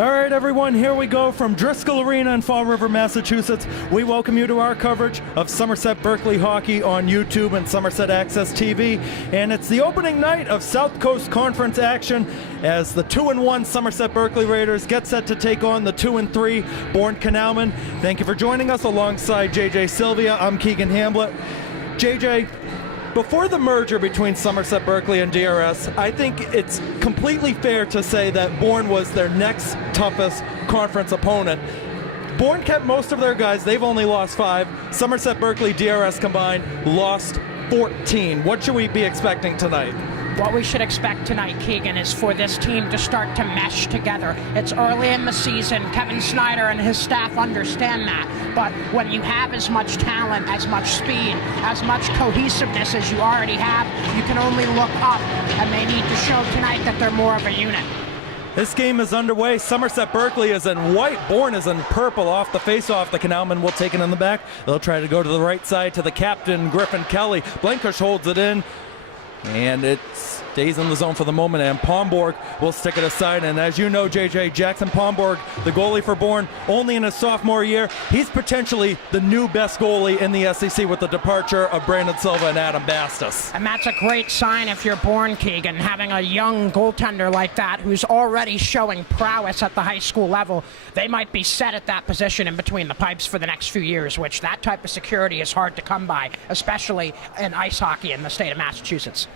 All right, everyone, here we go from Driscoll Arena in Fall River, Massachusetts. We welcome you to our coverage of Somerset Berkley hockey on YouTube and Somerset Access TV. And it's the opening night of South Coast Conference action as the 2-1 Somerset Berkley Raiders get set to take on the 2-3 Bourne Canalmen. Thank you for joining us alongside JJ Silvia. I'm Keegan Hamblett. JJ, before the merger between Somerset Berkley and DRS, I think it's completely fair to say that Bourne was their next toughest conference opponent. Bourne kept most of their guys. They've only lost 5. Somerset Berkley, DRS combined, lost 14. What should we be expecting tonight? What we should expect tonight, Keegan, is for this team to start to mesh together. It's early in the season. Kevin Snyder and his staff understand that. But when you have as much talent, as much speed, as much cohesiveness as you already have, you can only look up, and they need to show tonight that they're more of a unit. This game is underway. Somerset Berkley is in white. Bourne is in purple. Off the face-off, the Canalmen will take it in the back. They'll try to go to the right side to the captain, Griffin Kelly. Blankish holds it in. And it stays in the zone for the moment, and Pomborg will stick it aside. And as you know, JJ, Jackson Pomborg, the goalie for Bourne, only in his sophomore year, he's potentially the new best goalie in the SEC with the departure of Brandon Silva and Adam Bastis. And that's a great sign if you're Bourne, Keegan, having a young goaltender like that who's already showing prowess at the high school level. They might be set at that position in between the pipes for the next few years, which that type of security is hard to come by, especially in ice hockey in the state of Massachusetts.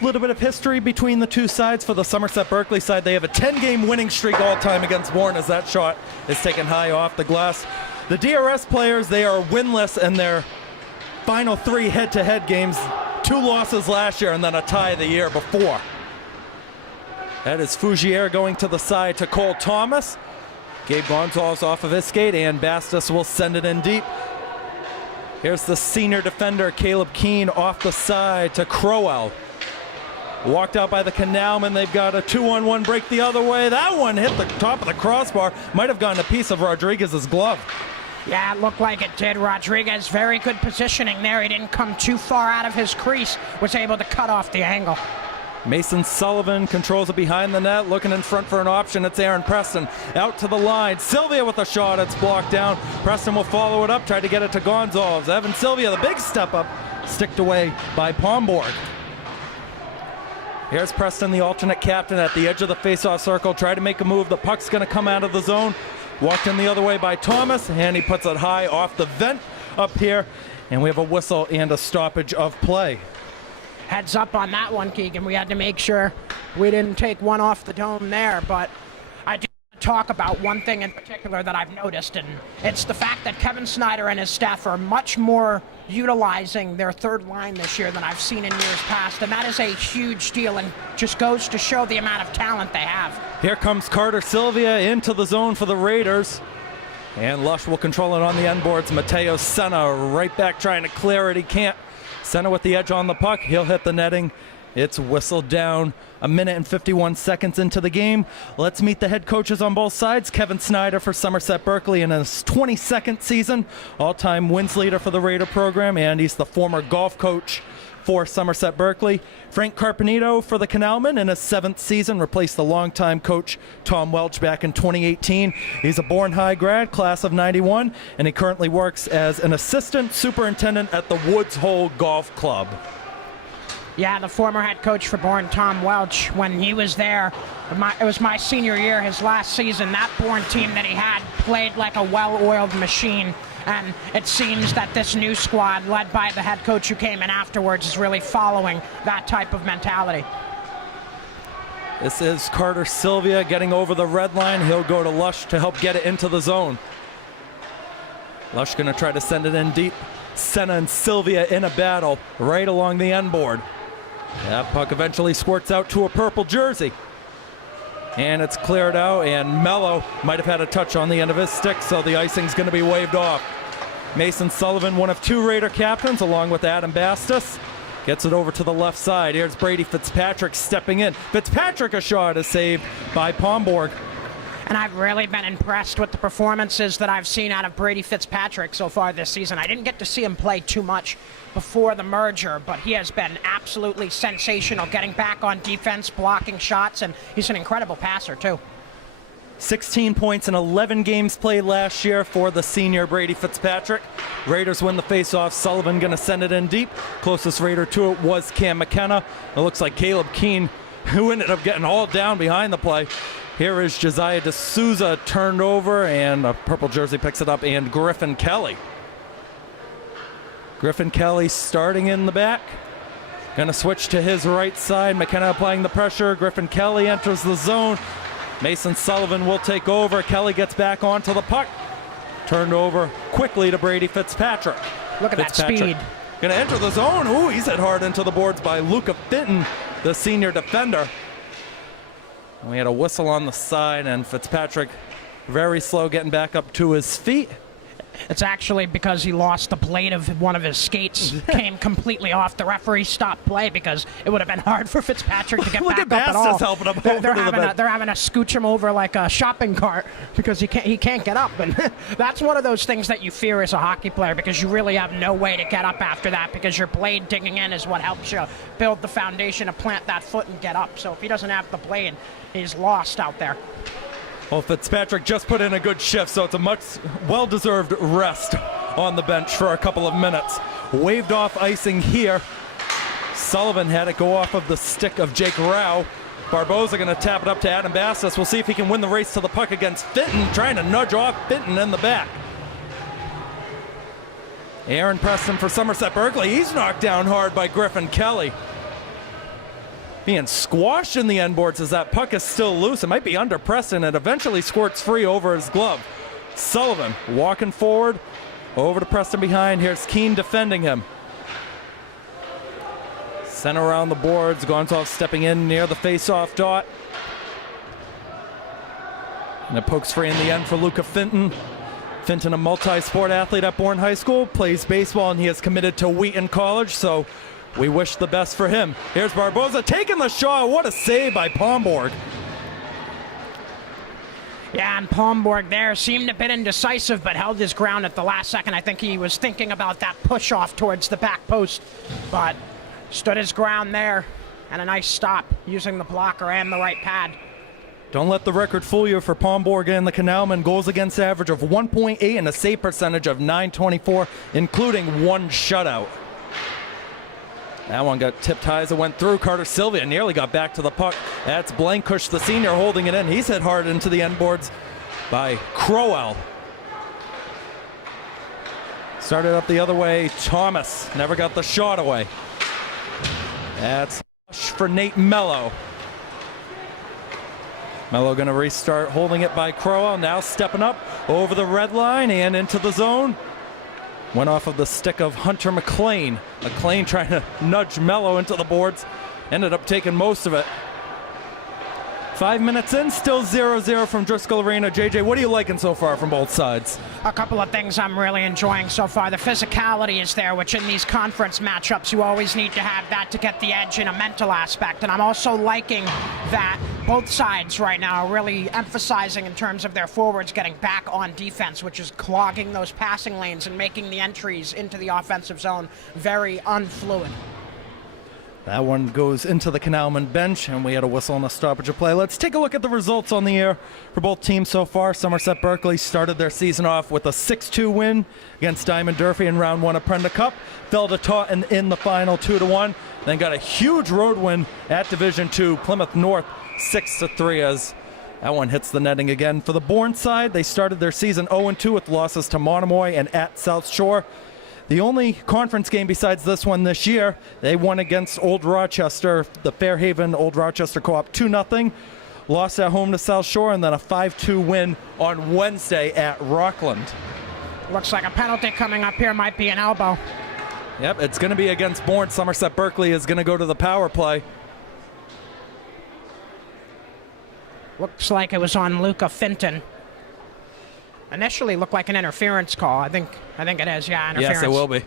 A little bit of history between the two sides. For the Somerset Berkley side, they have a 10-game winning streak all-time against Bourne as that shot is taken high off the glass. The DRS players, they are winless in their final 3 head-to-head games. 2 losses last year and then a tie the year before. That is Fougier going to the side to Cole Thomas. Gabe Gonzalez off of his skate, and Bastis will send it in deep. Here's the senior defender, Caleb Keane, off the side to Crowell. Walked out by the Canalmen. They've got a 2-on-1 break the other way. That one hit the top of the crossbar. Might have gotten a piece of Rodriguez's glove. Yeah, it looked like it did. Rodriguez, very good positioning there. He didn't come too far out of his crease. Was able to cut off the angle. Mason Sullivan controls it behind the net, looking in front for an option. It's Aaron Preston out to the line. Silvia with a shot. It's blocked down. Preston will follow it up, try to get it to Gonzalez. Evan Silvia, the big step up, sticked away by Pomborg. Here's Preston, the alternate captain, at the edge of the face-off circle. Try to make a move. The puck's going to come out of the zone. Walked in the other way by Thomas, and he puts it high off the vent up here. And we have a whistle and a stoppage of play. Heads up on that one, Keegan. We had to make sure we didn't take one off the dome there, but I do want to talk about one thing in particular that I've noticed, and it's the fact that Kevin Snyder and his staff are much more utilizing their third line this year than I've seen in years past, and that is a huge deal and just goes to show the amount of talent they have. Here comes Carter Silvia into the zone for the Raiders, and Lush will control it on the end boards. Mateo Senna right back trying to clear it. He can't. Senna with the edge on the puck. He'll hit the netting. It's whistled down. 1 minute and 51 seconds into the game. Let's meet the head coaches on both sides. Kevin Snyder for Somerset Berkley in his 22nd season. All-time wins leader for the Raider program, and he's the former golf coach for Somerset Berkley. Frank Carpenito for the Canalmen in his 7th season, replaced the longtime coach Tom Welch back in 2018. He's a Bourne High grad, class of 91, and he currently works as an assistant superintendent at the Woods Hole Golf Club. Yeah, the former head coach for Bourne, Tom Welch, when he was there, it was my senior year, his last season. That Bourne team that he had played like a well-oiled machine, and it seems that this new squad, led by the head coach who came in afterwards, is really following that type of mentality. This is Carter Silvia getting over the red line. He'll go to Lush to help get it into the zone. Lush going to try to send it in deep. Senna and Silvia in a battle right along the end board. That puck eventually squirts out to a purple jersey. And it's cleared out, and Mello might have had a touch on the end of his stick, so the icing's going to be waved off. Mason Sullivan, one of 2 Raider captains, along with Adam Bastis, gets it over to the left side. Here's Brady Fitzpatrick stepping in. Fitzpatrick, a shot is saved by Pomborg. And I've really been impressed with the performances that I've seen out of Brady Fitzpatrick so far this season. I didn't get to see him play too much before the merger, but he has been absolutely sensational, getting back on defense, blocking shots, and he's an incredible passer too. 16 points in 11 games played last year for the senior Brady Fitzpatrick. Raiders win the faceoff. Sullivan going to send it in deep. Closest Raider to it was Cam McKenna. It looks like Caleb Keene, who ended up getting all down behind the play. Here is Josiah D'Souza turned over, and a purple jersey picks it up, and Griffin Kelly. Griffin Kelly starting in the back. Going to switch to his right side. McKenna applying the pressure. Griffin Kelly enters the zone. Mason Sullivan will take over. Kelly gets back onto the puck. Turned over quickly to Brady Fitzpatrick. Look at that speed. Going to enter the zone. Ooh, he's hit hard into the boards by Luca Fenton, the senior defender. We had a whistle on the side, and Fitzpatrick very slow getting back up to his feet. It's actually because he lost the blade of one of his skates, came completely off. The referee stopped play because it would have been hard for Fitzpatrick to get back up at all. Helping him they're having to scooch him over like a shopping cart because he can't get up. And that's one of those things that you fear as a hockey player, because you really have no way to get up after that, because your blade digging in is what helps you build the foundation to plant that foot and get up. So if he doesn't have the blade, he's lost out there. Well, Fitzpatrick just put in a good shift, so it's a much well-deserved rest on the bench for a couple of minutes. Waved off icing here. Sullivan had it go off of the stick of Jake Rao. Barboza going to tap it up to Adam Bastis. We'll see if he can win the race to the puck against Fenton, trying to nudge off Fenton in the back. Aaron Preston for Somerset Berkley. He's knocked down hard by Griffin Kelly. Being squashed in the end boards as that puck is still loose. It might be under Preston. It eventually squirts free over his glove. Sullivan walking forward, over to Preston behind. Here's Keene defending him. Sent around the boards. Gonzalez stepping in near the face-off dot. And it pokes free in the end for Luca Fenton. Fenton, a multi-sport athlete at Bourne High School, plays baseball, and he is committed to Wheaton College, so we wish the best for him. Here's Barboza taking the shot. What a save by Pomborg. Yeah, and Pomborg there seemed a bit indecisive, but held his ground at the last second. I think he was thinking about that push-off towards the back post, but stood his ground there, and a nice stop using the blocker and the right pad. Don't let the record fool you for Pomborg and the Canalman. Goals against average of 1.8 and a save percentage of .924, including one shutout. That one got tipped high as it went through. Carter Silvia nearly got back to the puck. That's Blankush, the senior, holding it in. He's hit hard into the end boards by Crowell. Started up the other way. Thomas never got the shot away. That's for Nate Mello. Mello going to restart, holding it by Crowell. Now stepping up over the red line and into the zone. Went off of the stick of Hunter McLean. McLean trying to nudge Mello into the boards. Ended up taking most of it. 5 minutes in, still 0-0 from Driscoll Arena. JJ, what are you liking so far from both sides? A couple of things I'm really enjoying so far. The physicality is there, which in these conference matchups, you always need to have that to get the edge in a mental aspect. And I'm also liking that both sides right now are really emphasizing in terms of their forwards getting back on defense, which is clogging those passing lanes and making the entries into the offensive zone very unfluid. That one goes into the Canalman bench, and we had a whistle on the stoppage of play. Let's take a look at the results on the air for both teams so far. Somerset Berkley started their season off with a 6-2 win against Diamond Durfee in round one of Prenda Cup. Fell to Taunton in the final 2-1. Then got a huge road win at Division II, Plymouth North 6-3, as that one hits the netting again. For the Bourne side, they started their season 0-2 with losses to Monomoy and at South Shore. The only conference game besides this one this year, they won against Old Rochester, the Fairhaven Old Rochester Co-op 2-0. Lost at home to South Shore, and then a 5-2 win on Wednesday at Rockland. Looks like a penalty coming up here. Might be an elbow. Yep, it's going to be against Bourne. Somerset Berkley is going to go to the power play. Looks like it was on Luca Fenton. Initially looked like an interference call. I think it is, yeah, interference. Yes, it will be.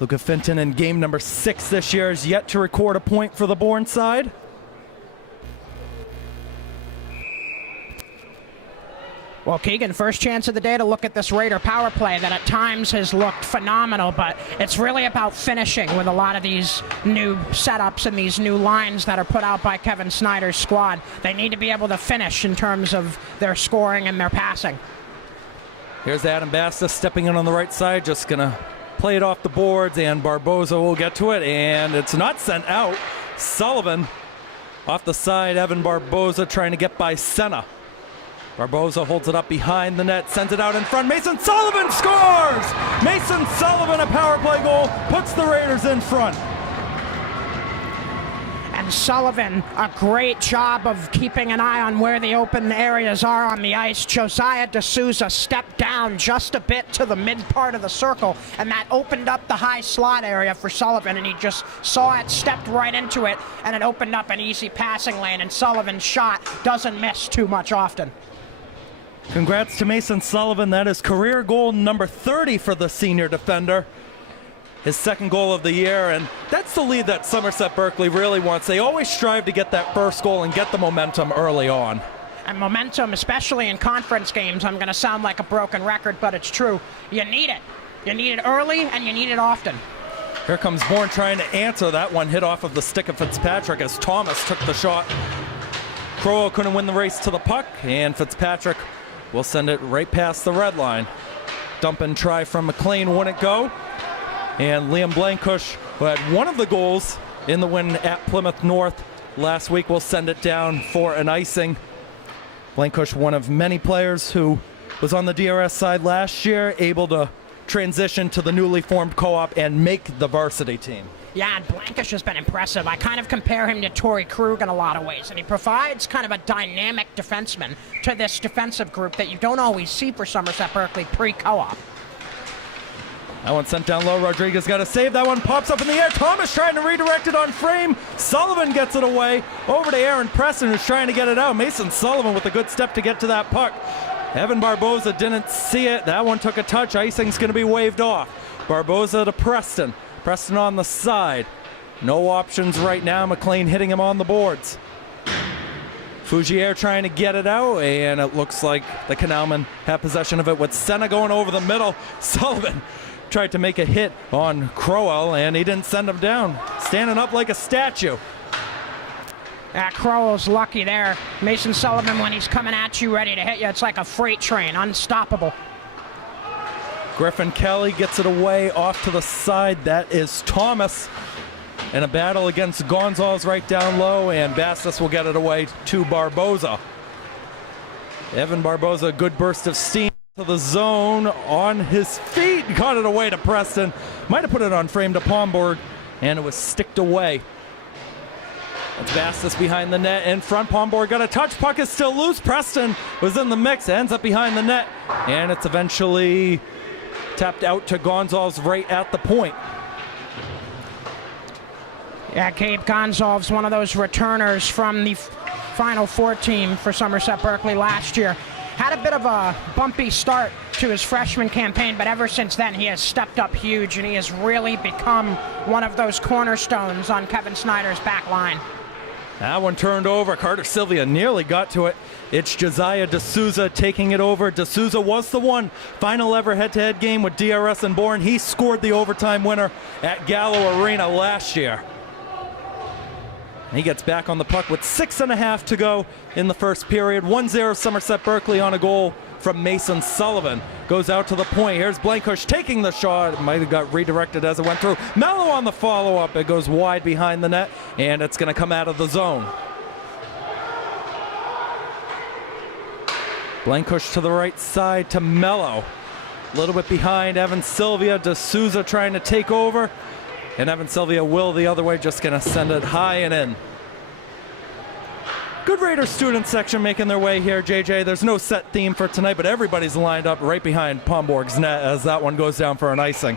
Luca Fenton in game number 6 this year is yet to record a point for the Bourne side. Well, Keegan, first chance of the day to look at this Raider power play that at times has looked phenomenal, but it's really about finishing with a lot of these new setups and these new lines that are put out by Kevin Snyder's squad. They need to be able to finish in terms of their scoring and their passing. Here's Adam Bastis stepping in on the right side, just going to play it off the boards, and Barboza will get to it, and it's not sent out. Sullivan off the side, Evan Barboza trying to get by Senna. Barboza holds it up behind the net, sends it out in front. Mason Sullivan scores! Mason Sullivan, a power play goal, puts the Raiders in front. And Sullivan, a great job of keeping an eye on where the open areas are on the ice. Josiah D'Souza stepped down just a bit to the mid part of the circle, and that opened up the high slot area for Sullivan, and he just saw it, stepped right into it, and it opened up an easy passing lane, and Sullivan's shot doesn't miss too much often. Congrats to Mason Sullivan. That is career goal number 30 for the senior defender. His second goal of the year, and that's the lead that Somerset Berkley really wants. They always strive to get that first goal and get the momentum early on. And momentum, especially in conference games, I'm going to sound like a broken record, but it's true. You need it. You need it early, and you need it often. Here comes Bourne trying to answer. That one hit off of the stick of Fitzpatrick as Thomas took the shot. Crowell couldn't win the race to the puck, and Fitzpatrick will send it right past the red line. Dump and try from McLean wouldn't go. And Liam Blankush, who had one of the goals in the win at Plymouth North last week, will send it down for an icing. Blankush, one of many players who was on the DRS side last year, able to transition to the newly formed co-op and make the varsity team. Yeah, and Blankish has been impressive. I kind of compare him to Torrey Krug in a lot of ways, and he provides kind of a dynamic defenseman to this defensive group that you don't always see for Somerset Berkley pre-co-op. That one sent down low. Rodriguez got a save. That one pops up in the air. Thomas trying to redirect it on frame. Sullivan gets it away. Over to Aaron Preston, who's trying to get it out. Mason Sullivan with a good step to get to that puck. Evan Barboza didn't see it. That one took a touch. Icing's going to be waved off. Barboza to Preston. Preston on the side. No options right now. McLean hitting him on the boards. Fougier trying to get it out, and it looks like the Canalmen have possession of it with Senna going over the middle. Sullivan tried to make a hit on Crowell, and he didn't send him down. Standing up like a statue. Crowell's lucky there. Mason Sullivan, when he's coming at you, ready to hit you, it's like a freight train, unstoppable. Griffin Kelly gets it away off to the side. That is Thomas in a battle against Gonzalez right down low, and Bastis will get it away to Barboza. Evan Barboza, a good burst of steam to the zone on his feet. Got it away to Preston. Might have put it on frame to Pomborg, and it was sticked away. It's Bastis behind the net in front. Pomborg got a touch. Puck is still loose. Preston was in the mix. Ends up behind the net, and it's eventually tapped out to Gonzalez right at the point. Yeah, Gabe Gonzalez, one of those returners from the Final Four team for Somerset Berkley last year. Had a bit of a bumpy start to his freshman campaign, but ever since then he has stepped up huge, and he has really become one of those cornerstones on Kevin Snyder's back line. That one turned over. Carter Silvia nearly got to it. It's Josiah D'Souza taking it over. D'Souza was the one. Final ever head-to-head game with DRS and Bourne. He scored the overtime winner at Gallo Arena last year. He gets back on the puck with 6.5 to go in the first period. 1-0 Somerset Berkley on a goal from Mason Sullivan. Goes out to the point. Here's Blankush taking the shot. It might have got redirected as it went through. Mello on the follow-up. It goes wide behind the net, and it's going to come out of the zone. Blankush to the right side to Mello. A little bit behind Evan Silvia. D'Souza trying to take over. And Evan Silvia will the other way, just going to send it high and in. Good Raider student section making their way here, JJ. There's no set theme for tonight, but everybody's lined up right behind Pomborg's net as that one goes down for an icing.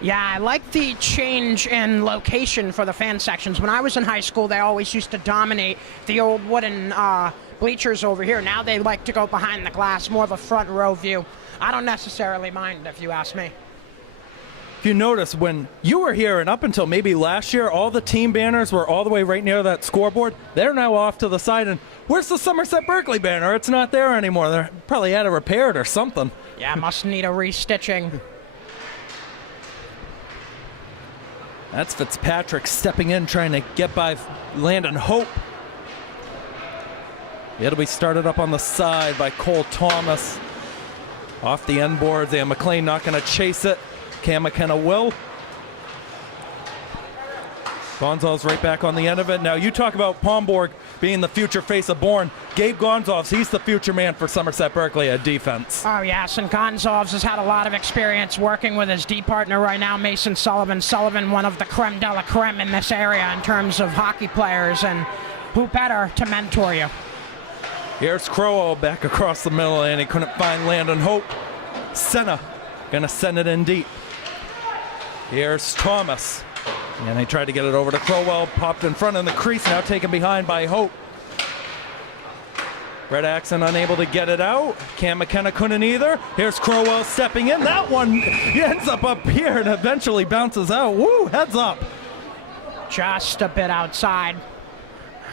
Yeah, I like the change in location for the fan sections. When I was in high school, they always used to dominate the old wooden bleachers over here. Now they like to go behind the glass, more of a front row view. I don't necessarily mind, if you ask me. if you notice, when you were here and up until maybe last year, all the team banners were all the way right near that scoreboard. They're now off to the side. And where's the Somerset Berkley banner? It's not there anymore. They probably had to repair it or something. Yeah, must need a restitching. That's Fitzpatrick stepping in, trying to get by Landon Hope. It'll be started up on the side by Cole Thomas. Off the end boards, and McLean not going to chase it. Cam McKenna will. Gonzalez right back on the end of it. Now you talk about Pomborg being the future face of Bourne. Gabe Gonzalez, he's the future man for Somerset Berkley at defense. Oh yes, and Gonzalez has had a lot of experience working with his D partner right now, Mason Sullivan. Sullivan, one of the creme de la creme in this area in terms of hockey players, and who better to mentor you? Here's Crowell back across the middle, and he couldn't find Landon Hope. Senna gonna send it in deep. Here's Thomas. And they tried to get it over to Crowell, popped in front in the crease, now taken behind by Hope. Brett Axon unable to get it out. Cam McKenna couldn't either. Here's Crowell stepping in. That one ends up here and eventually bounces out. Woo, heads up. Just a bit outside.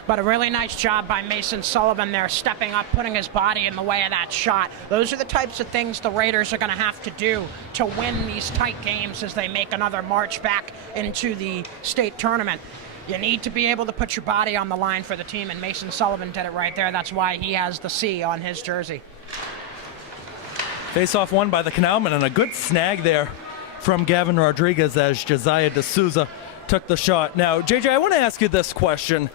But a really nice job by Mason Sullivan there, stepping up, putting his body in the way of that shot. Those are the types of things the Raiders are going to have to do to win these tight games as they make another march back into the state tournament. You need to be able to put your body on the line for the team, and Mason Sullivan did it right there. That's why he has the C on his jersey. Face-off won by the Canalman, and a good snag there from Gavin Rodriguez as Josiah D'Souza took the shot. Now, JJ, I want to ask you this question.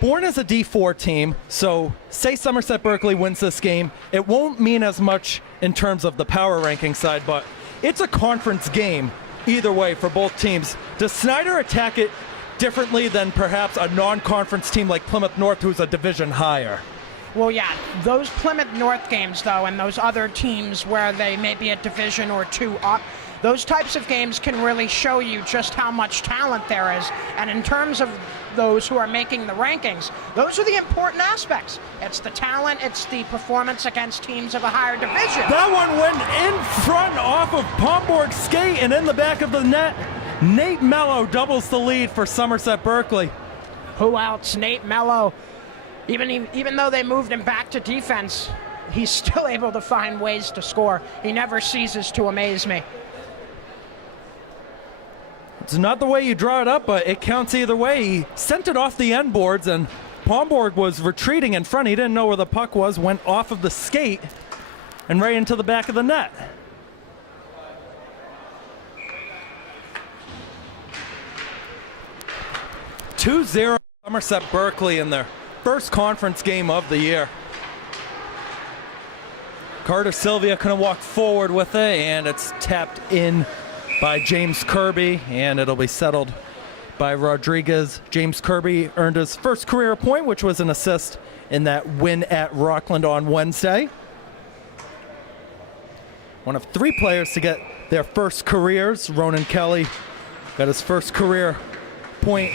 Bourne is a D4 team, so say Somerset Berkley wins this game, it won't mean as much in terms of the power ranking side, but it's a conference game either way for both teams. Does Snyder attack it differently than perhaps a non-conference team like Plymouth North, who's a division higher? Well, yeah, those Plymouth North games, though, and those other teams where they may be a division or two up, those types of games can really show you just how much talent there is. And in terms of those who are making the rankings, those are the important aspects. It's the talent, it's the performance against teams of a higher division. That one went in front off of Pomborg's skate and in the back of the net. Nate Mello doubles the lead for Somerset Berkley. Who else? Nate Mello. Even though they moved him back to defense, he's still able to find ways to score. He never ceases to amaze me. It's not the way you draw it up, but it counts either way. He sent it off the end boards, and Pomborg was retreating in front. He didn't know where the puck was, went off of the skate and right into the back of the net. (2-0) Somerset Berkley in their first conference game of the year. Carter Silvia couldn't walk forward with it, and it's tapped in by James Kirby, and it'll be settled by Rodriguez. James Kirby earned his first career point, which was an assist in that win at Rockland on Wednesday. One of 3 players to get their first careers. Ronan Kelly got his first career point,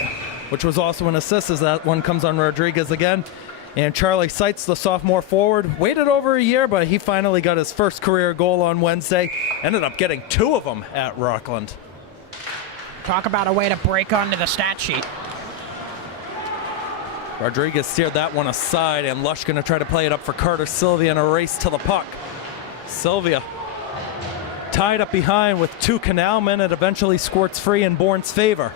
which was also an assist, as that one comes on Rodriguez again. And Charlie Seitz, the sophomore forward, waited over a year, but he finally got his first career goal on Wednesday. Ended up getting 2 of them at Rockland. Talk about a way to break onto the stat sheet. Rodriguez steered that one aside, and Lush going to try to play it up for Carter Silvia in a race to the puck. Silvia tied up behind with 2 Canalmen. It eventually squirts free in Bourne's favor.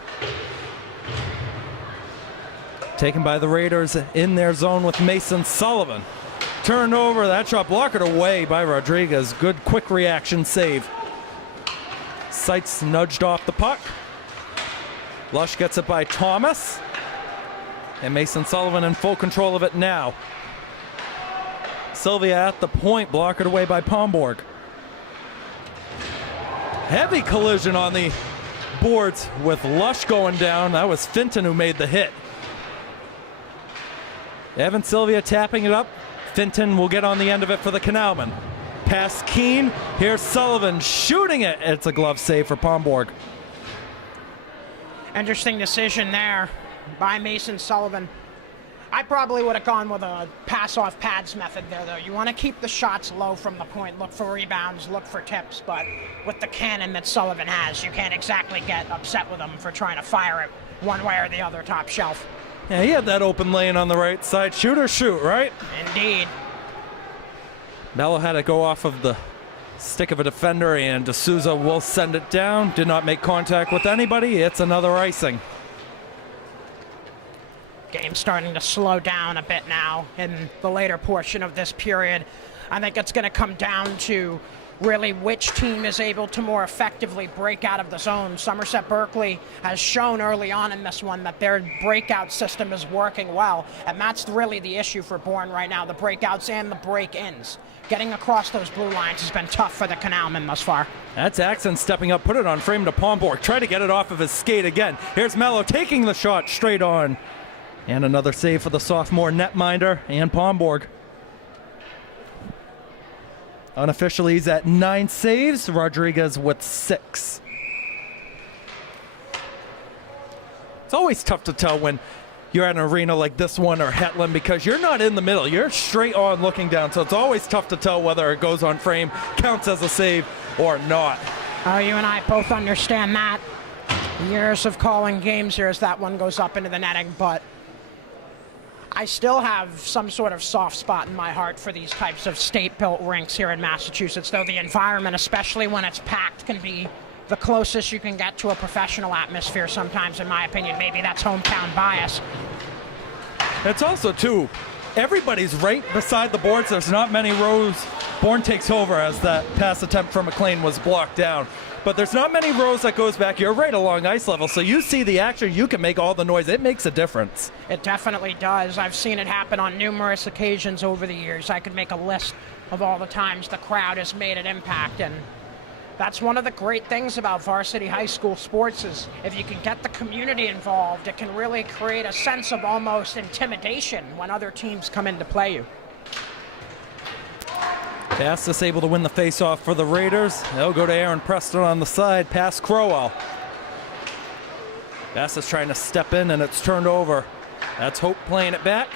Taken by the Raiders in their zone with Mason Sullivan. Turned over, that shot blocked away by Rodriguez. Good quick reaction save. Seitz nudged off the puck. Lush gets it by Thomas. And Mason Sullivan in full control of it now. Silvia at the point, blocked away by Pomborg. Heavy collision on the boards with Lush going down. That was Finton who made the hit. Evan Silvia tapping it up. Finton will get on the end of it for the Canalman. Pass Keene. Here's Sullivan shooting it. It's a glove save for Pomborg. Interesting decision there by Mason Sullivan. I probably would have gone with a pass-off pads method there, though. You want to keep the shots low from the point, look for rebounds, look for tips, but with the cannon that Sullivan has, you can't exactly get upset with him for trying to fire it one way or the other top shelf. Yeah, he had that open lane on the right side. Shoot or shoot, right? Indeed. Mello had to go off of the stick of a defender, and D'Souza will send it down. Did not make contact with anybody. It's another icing. Game's starting to slow down a bit now in the later portion of this period. I think it's going to come down to really which team is able to more effectively break out of the zone. Somerset Berkley has shown early on in this one that their breakout system is working well, and that's really the issue for Bourne right now, the breakouts and the break-ins. Getting across those blue lines has been tough for the Canalmen thus far. That's Axon stepping up, put it on frame to Pomborg. Try to get it off of his skate again. Here's Mello taking the shot straight on. And another save for the sophomore netminder and Pomborg. Unofficially, he's at 9 saves. Rodriguez with 6. It's always tough to tell when you're at an arena like this one or Hetland because you're not in the middle. You're straight on looking down. So it's always tough to tell whether it goes on frame, counts as a save, or not. Oh, you and I both understand that. Years of calling games here as that one goes up into the netting, but I still have some sort of soft spot in my heart for these types of state-built rinks here in Massachusetts, though the environment, especially when it's packed, can be the closest you can get to a professional atmosphere sometimes, in my opinion. Maybe that's hometown bias. It's also, too, everybody's right beside the boards. There's not many rows. Bourne takes over as that pass attempt from McLean was blocked down. But there's not many rows that goes back. You're right along ice level, so you see the action, you can make all the noise. It makes a difference. It definitely does. I've seen it happen on numerous occasions over the years. I could make a list of all the times the crowd has made an impact, and that's one of the great things about varsity high school sports is if you can get the community involved, it can really create a sense of almost intimidation when other teams come in to play you. Bastis able to win the faceoff for the Raiders. They'll go to Aaron Preston on the side, past Crowell. Bastis trying to step in, and it's turned over. That's Hope playing it back.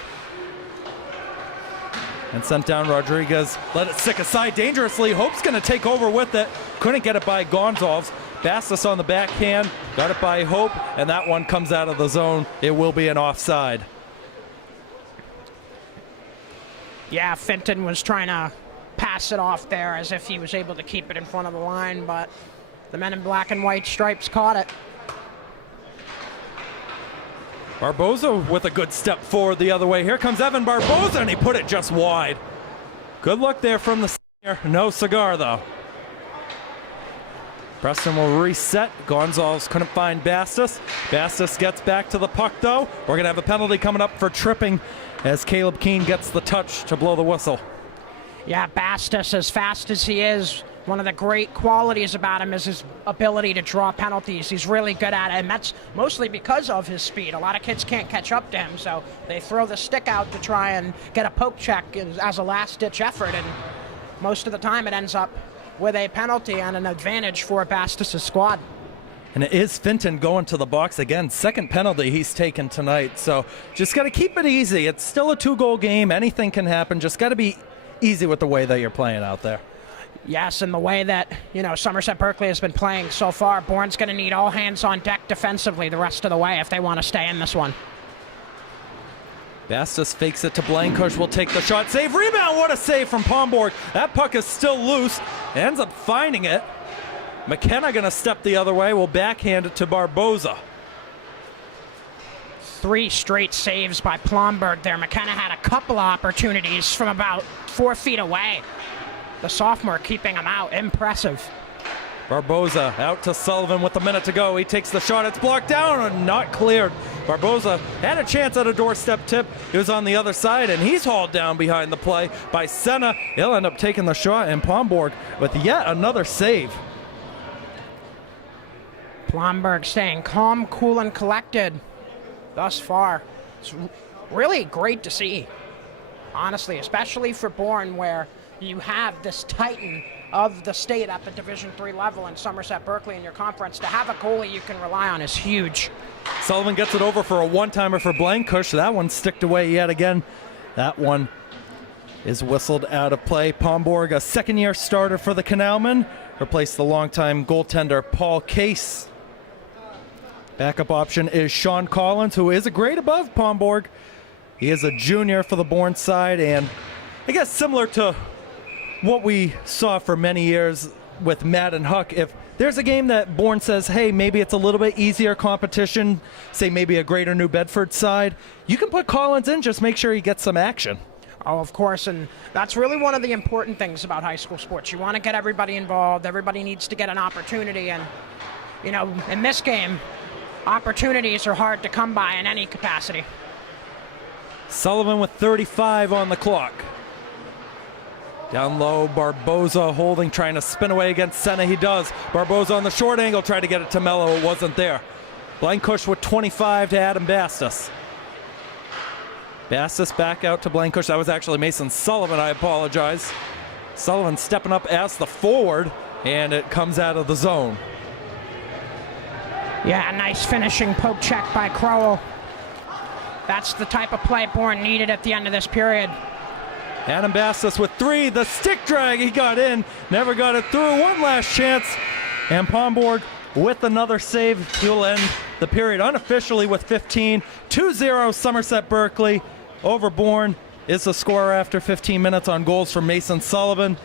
And sent down Rodriguez. Let it stick aside dangerously. Hope's going to take over with it. Couldn't get it by Gonzalez. Bastis on the backhand. Got it by Hope, and that one comes out of the zone. It will be an offside. Yeah, Fenton was trying to pass it off there as if he was able to keep it in front of the line, but the men in black and white stripes caught it. Barboza with a good step forward the other way. Here comes Evan Barboza, and he put it just wide. Good luck there from the senior. No cigar, though. Preston will reset. Gonzalez couldn't find Bastis. Bastis gets back to the puck, though. We're going to have a penalty coming up for tripping as Caleb Keene gets the touch to blow the whistle. Yeah, Bastis, as fast as he is, one of the great qualities about him is his ability to draw penalties. He's really good at it, and that's mostly because of his speed. A lot of kids can't catch up to him, so they throw the stick out to try and get a poke check as a last-ditch effort, and most of the time it ends up with a penalty and an advantage for Bastis' squad. And it is Fenton going to the box again. Second penalty he's taken tonight, so just got to keep it easy. It's still a 2-goal game. Anything can happen. Just got to be easy with the way that you're playing out there. Yes, and the way that, Somerset Berkley has been playing so far, Bourne's going to need all hands on deck defensively the rest of the way if they want to stay in this one. Bastis fakes it to Blankush, will take the shot. Save, rebound, what a save from Pomborg. That puck is still loose, ends up finding it. McKenna going to step the other way, will backhand it to Barboza. 3 straight saves by Plomberg there. McKenna had a couple of opportunities from about 4 feet away. The sophomore keeping him out. Impressive. Barboza out to Sullivan with a minute to go. He takes the shot. It's blocked down and not cleared. Barboza had a chance at a doorstep tip. He was on the other side, and he's hauled down behind the play by Senna. He'll end up taking the shot, and Pomborg with yet another save. Plomberg staying calm, cool, and collected thus far. It's really great to see, honestly, especially for Bourne, where you have this titan of the state at the Division III level in Somerset Berkley in your conference. To have a goalie you can rely on is huge. Sullivan gets it over for a one-timer for Blankush. That one sticked away yet again. That one is whistled out of play. Pomborg, a second-year starter for the Canalmen, replaced the longtime goaltender Paul Case. Backup option is Sean Collins, who is a grade above Pomborg. He is a junior for the Bourne side, and I guess similar to what we saw for many years with Matt and Huck, if there's a game that Bourne says, hey, maybe it's a little bit easier competition, say maybe a greater New Bedford side, you can put Collins in, just make sure he gets some action. Oh, of course, and that's really one of the important things about high school sports. You want to get everybody involved. Everybody needs to get an opportunity, and, you know, in this game, opportunities are hard to come by in any capacity. Sullivan with 35 on the clock. Down low, Barboza holding, trying to spin away against Senna. He does. Barboza on the short angle, tried to get it to Mello. It wasn't there. Blankush with 25 to Adam Bastis. Bastis back out to Blankush. That was actually Mason Sullivan, I apologize. Sullivan stepping up as the forward, and it comes out of the zone. Yeah, nice finishing poke check by Crowell. That's the type of play Bourne needed at the end of this period. Adam Bastis with 3, the stick drag, he got in, never got it through, one last chance, and Pomborg with another save. He'll end the period unofficially with 15. 2-0 Somerset Berkley over Bourne is the score after 15 minutes on goals from Mason Sullivan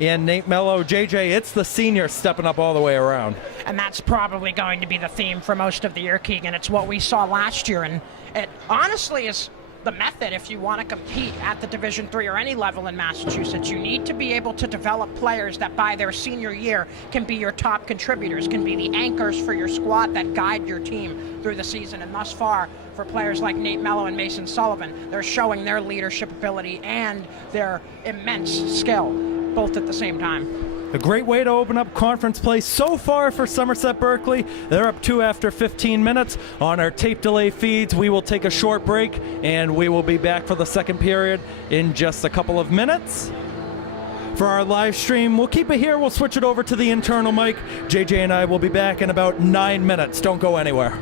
and Nate Mello. JJ, it's the seniors stepping up all the way around. And that's probably going to be the theme for most of the year, Keegan. It's what we saw last year, and it honestly is the method if you want to compete at the Division III or any level in Massachusetts. You need to be able to develop players that by their senior year can be your top contributors, can be the anchors for your squad that guide your team through the season. And thus far, for players like Nate Mello and Mason Sullivan, they're showing their leadership ability and their immense skill, both at the same time. A great way to open up conference play so far for Somerset Berkley. They're up 2 after 15 minutes. On our tape delay feeds, we will take a short break, and we will be back for the second period in just a couple of minutes. For our live stream, we'll keep it here. We'll switch it over to the internal mic. JJ and I will be back in about 9 minutes. Don't go anywhere.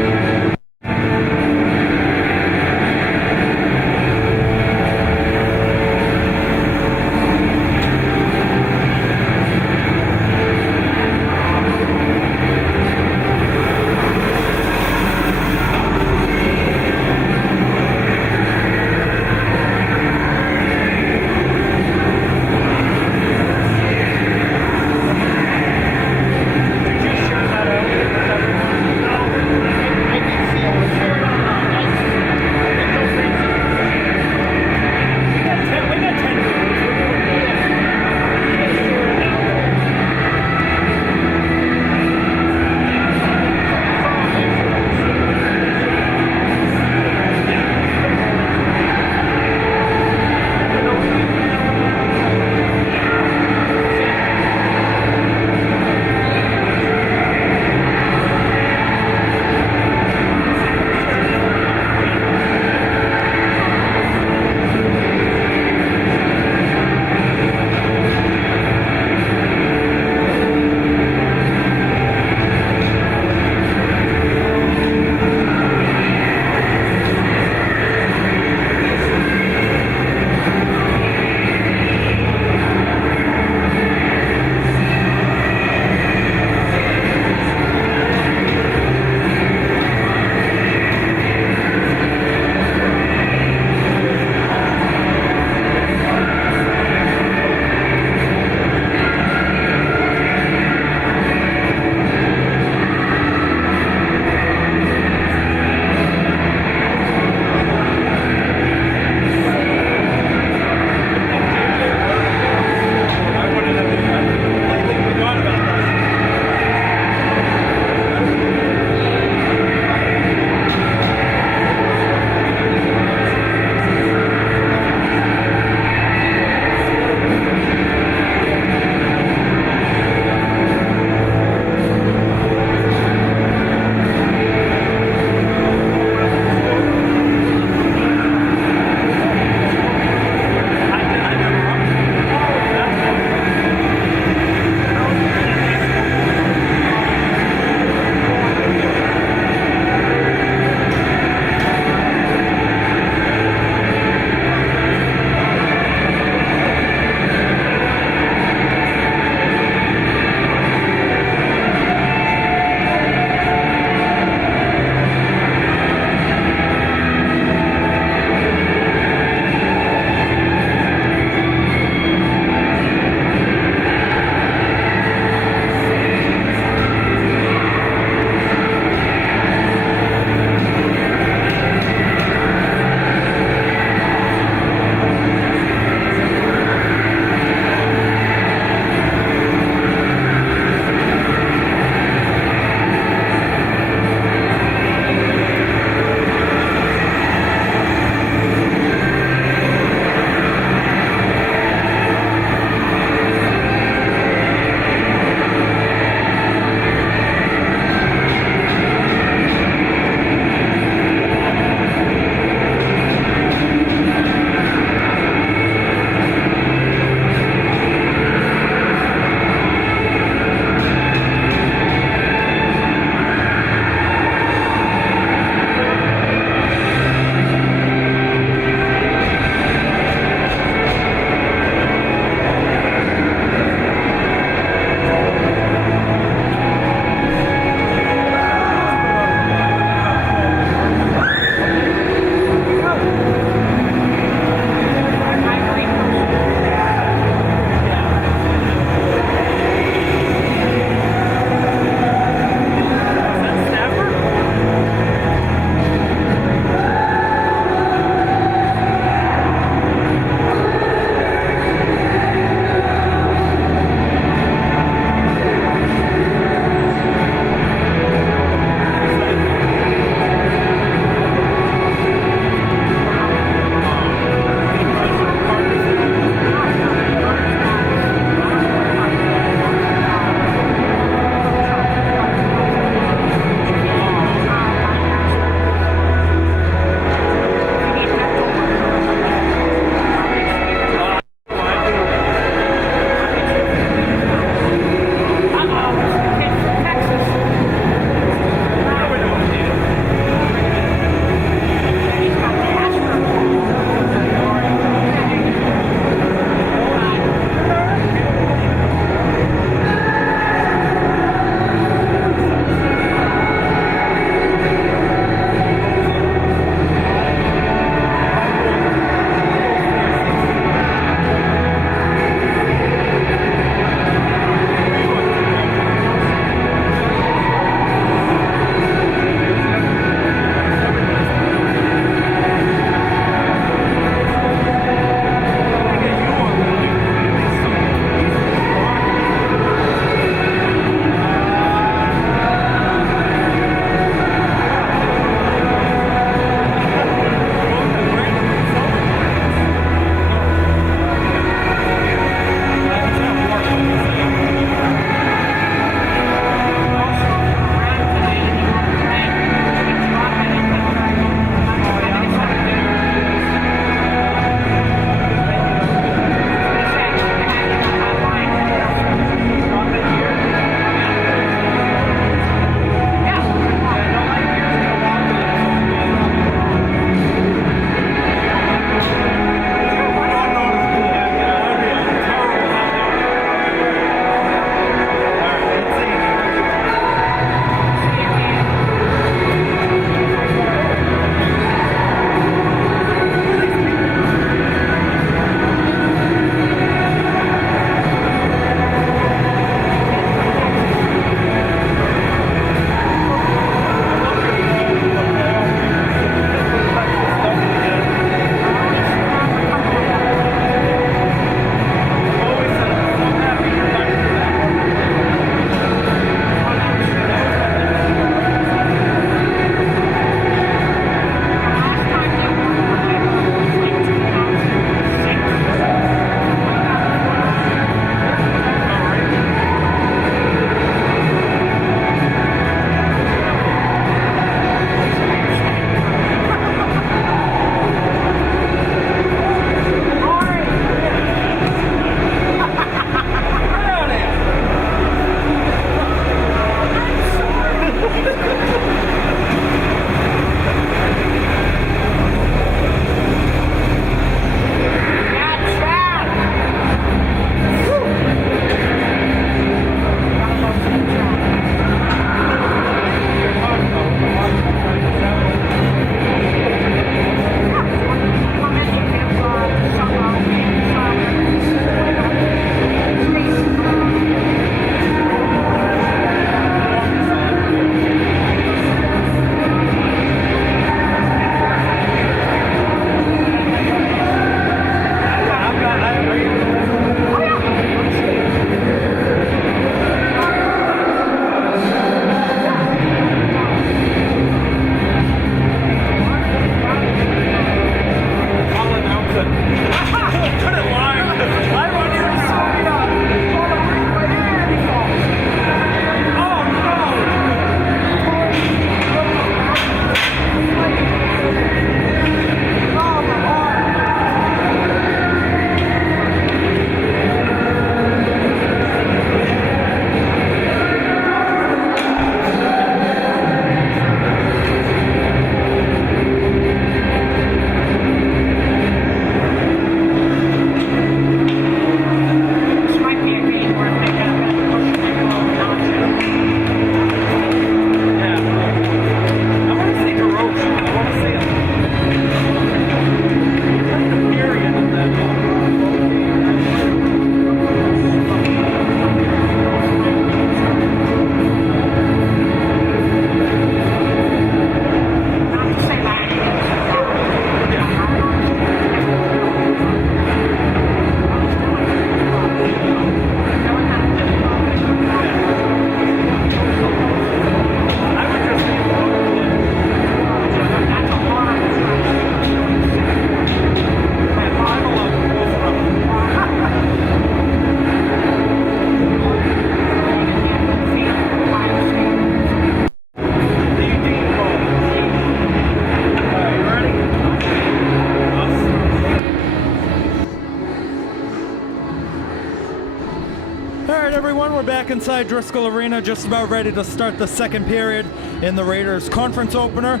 back inside Driscoll Arena, just about ready to start the second period in the Raiders conference opener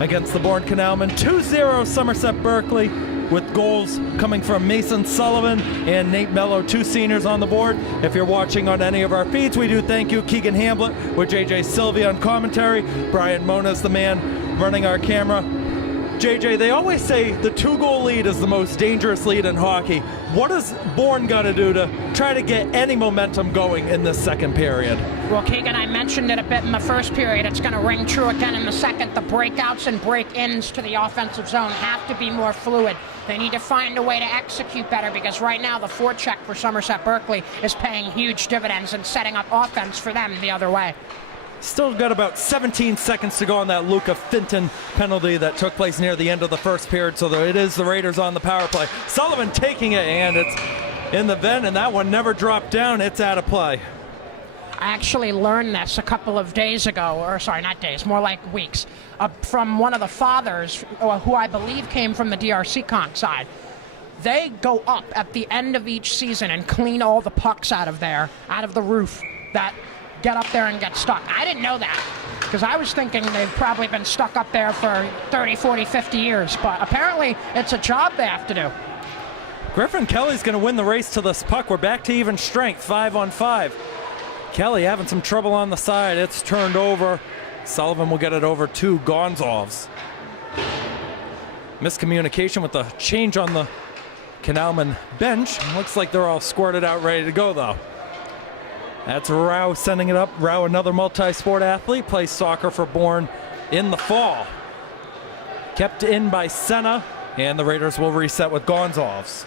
against the Bourne Canalmen. 2-0 Somerset Berkley, with goals coming from Mason Sullivan and Nate Mello, two seniors on the board. If you're watching on any of our feeds, we do thank you. Keegan Hamblett with JJ Silvia on commentary. Brian Moniz, the man running our camera. JJ, they always say the 2-goal lead is the most dangerous lead in hockey. What does Bourne got to do to try to get any momentum going in this second period? Well, Keegan, I mentioned it a bit in the first period. It's going to ring true again in the second. The breakouts and break-ins to the offensive zone have to be more fluid. They need to find a way to execute better, because right now the forecheck for Somerset Berkley is paying huge dividends and setting up offense for them the other way. Still got about 17 seconds to go on that Luca Finton penalty that took place near the end of the first period, so it is the Raiders on the power play. Sullivan taking it, and it's in the vent, and that one never dropped down. It's out of play. I actually learned this a couple of days ago, or sorry, not days, more like weeks, from one of the fathers who I believe came from the DRC conch side. They go up at the end of each season and clean all the pucks out of there, out of the roof, that get up there and get stuck. I didn't know that, because I was thinking they've probably been stuck up there for 30, 40, 50 years, but apparently it's a job they have to do. Griffin Kelly's going to win the race to this puck. We're back to even strength, 5-on-5. Kelly having some trouble on the side. It's turned over. Sullivan will get it over to Gonzalez. Miscommunication with the change on the Canalmen bench. Looks like they're all squirted out, ready to go, though. That's Rao sending it up. Rao, another multi-sport athlete, plays soccer for Bourne in the fall. Kept in by Senna, and the Raiders will reset with Gonzalez.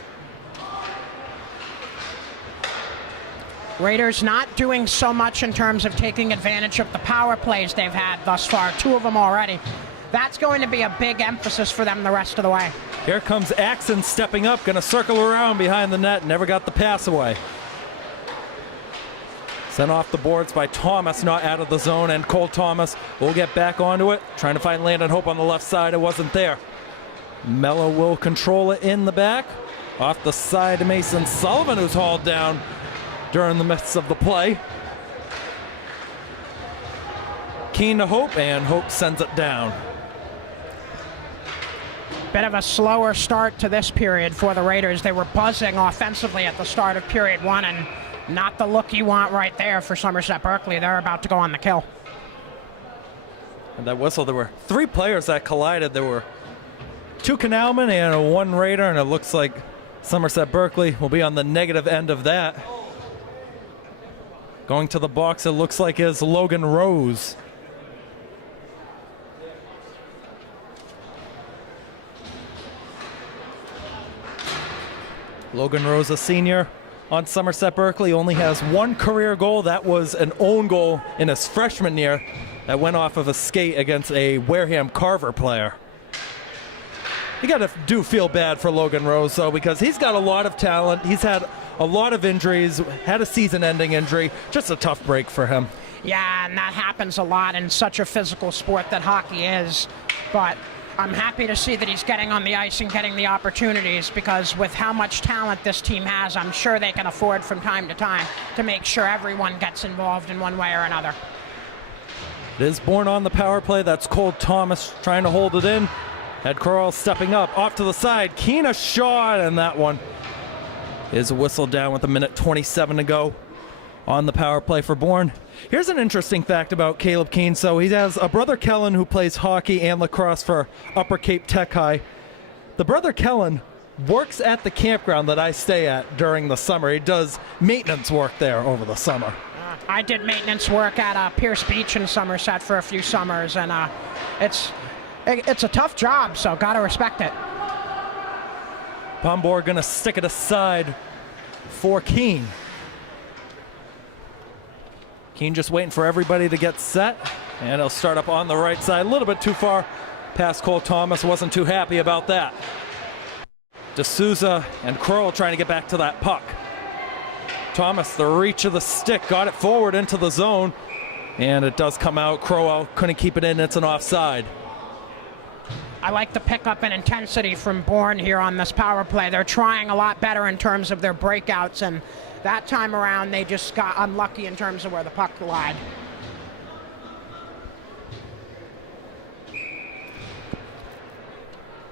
Raiders not doing so much in terms of taking advantage of the power plays they've had thus far, 2 of them already. That's going to be a big emphasis for them the rest of the way. Here comes Axon stepping up, going to circle around behind the net, never got the pass away. Sent off the boards by Thomas, not out of the zone, and Cole Thomas will get back onto it, trying to find Landon Hope on the left side. It wasn't there. Mello will control it in the back. Off the side to Mason Sullivan, who's hauled down during the midst of the play. Keen to Hope, and Hope sends it down. Bit of a slower start to this period for the Raiders. They were buzzing offensively at the start of period 1, and not the look you want right there for Somerset Berkley. They're about to go on the kill. And that whistle, there were 3 players that collided. There were 2 Canalmen and 1 Raider, and it looks like Somerset Berkley will be on the negative end of that. Going to the box, it looks like is Logan Rose. Logan Rose, a senior on Somerset Berkley, only has 1 career goal. That was an own goal in his freshman year that went off of a skate against a Wareham Carver player. You got to do feel bad for Logan Rose, though, because he's got a lot of talent. He's had a lot of injuries, had a season-ending injury. Just a tough break for him. Yeah, and that happens a lot in such a physical sport that hockey is. But I'm happy to see that he's getting on the ice and getting the opportunities, because with how much talent this team has, I'm sure they can afford from time to time to make sure everyone gets involved in one way or another. It is Bourne on the power play. That's Cole Thomas trying to hold it in. Ed Corral stepping up, off to the side. Keene a shot, and that one is whistled down with 1:27 to go on the power play for Bourne. Here's an interesting fact about Caleb Keene. So he has a brother, Kellen, who plays hockey and lacrosse for Upper Cape Tech High. The brother, Kellen, works at the campground that I stay at during the summer. He does maintenance work there over the summer. I did maintenance work at Pierce Beach in Somerset for a few summers, and it's a tough job, so gotta respect it. Pombor gonna stick it aside for Keene. Keene just waiting for everybody to get set, and he'll start up on the right side, a little bit too far past Cole Thomas. Wasn't too happy about that. D'Souza and Kroll trying to get back to that puck. Thomas, the reach of the stick, got it forward into the zone, and it does come out. Crowell couldn't keep it in. It's an offside. I like the pickup and intensity from Bourne here on this power play. They're trying a lot better in terms of their breakouts, and That time around, they just got unlucky in terms of where the puck lied.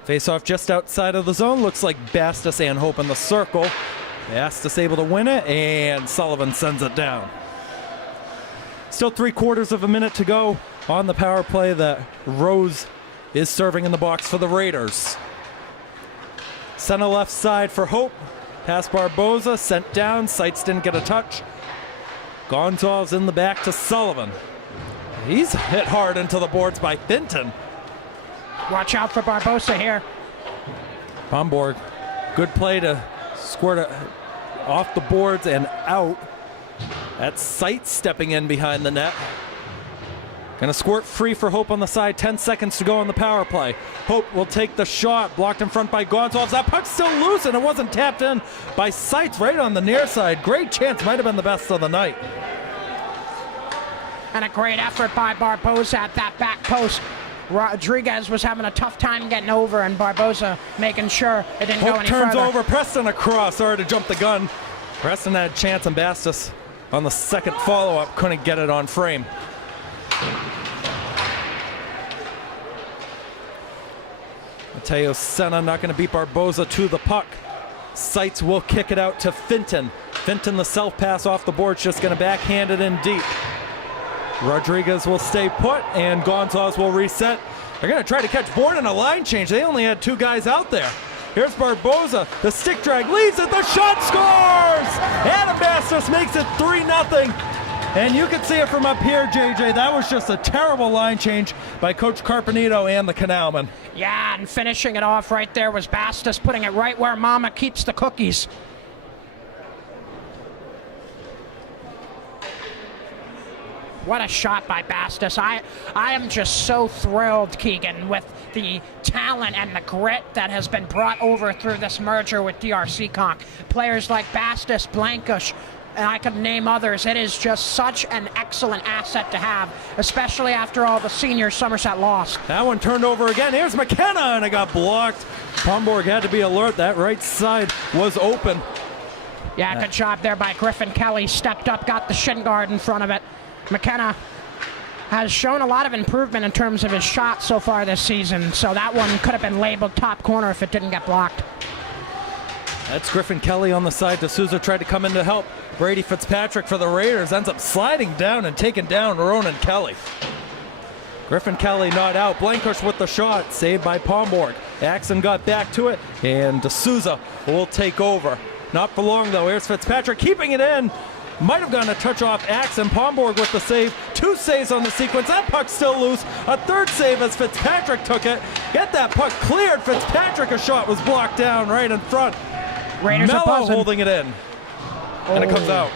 Face-off just outside of the zone. Looks like Bastis and Hope in the circle. Bastis able to win it, and Sullivan sends it down. Still 3/4 of a minute to go on the power play that Rose is serving in the box for the Raiders. Center left side for Hope. Pass Barboza, sent down. Seitz didn't get a touch. Gonzalez in the back to Sullivan. He's hit hard into the boards by Finton. Watch out for Barbosa here. Pomborg, good play to squirt it off the boards and out. That's Seitz stepping in behind the net. Gonna squirt free for Hope on the side. 10 seconds to go on the power play. Hope will take the shot. Blocked in front by Gonzalez. That puck's still loose, and it wasn't tapped in by Seitz right on the near side. Great chance. Might have been the best of the night. And a great effort by Barbosa at that back post. Rodriguez was having a tough time getting over, and Barbosa making sure it didn't go any further. Turns over. Preston across. Sorry to jump the gun. Preston had a chance, and Bastis on the second follow-up couldn't get it on frame. Mateo Senna not going to beat Barboza to the puck. Seitz will kick it out to Finton. Finton, the self pass off the board, just going to backhand it in deep. Rodriguez will stay put, and Gonzalez will reset. They're going to try to catch Bourne in a line change. They only had 2 guys out there. Here's Barboza. The stick drag leaves it. The shot scores! Adam Bastis makes it 3-0. And you can see it from up here, JJ. That was just a terrible line change by Coach Carpenito and the Canalman. Yeah, and finishing it off right there was Bastis, putting it right where Mama keeps the cookies. What a shot by Bastis. I am just so thrilled, Keegan, with the talent and the grit that has been brought over through this merger with DRC Conk. Players like Bastis, Blankush, and I could name others. It is just such an excellent asset to have, especially after all the seniors Somerset lost. That one turned over again. Here's McKenna, and it got blocked. Pomborg had to be alert. That right side was open. Yeah, good job there by Griffin Kelly. Stepped up, got the shin guard in front of it. McKenna has shown a lot of improvement in terms of his shot so far this season, so that one could have been labeled top corner if it didn't get blocked. That's Griffin Kelly on the side. D'Souza tried to come in to help. Brady Fitzpatrick for the Raiders ends up sliding down and taking down Ronan Kelly. Griffin Kelly not out. Blankush with the shot, saved by Pomborg. Axon got back to it, and D'Souza will take over. Not for long, though. Here's Fitzpatrick keeping it in. Might have gotten a touch off Axon. Pomborg with the save. 2 saves on the sequence. That puck's still loose. A 3rd save as Fitzpatrick took it. Get that puck cleared. Fitzpatrick, a shot was blocked down right in front. Raiders are Mello buzzing. holding it in. And it comes out.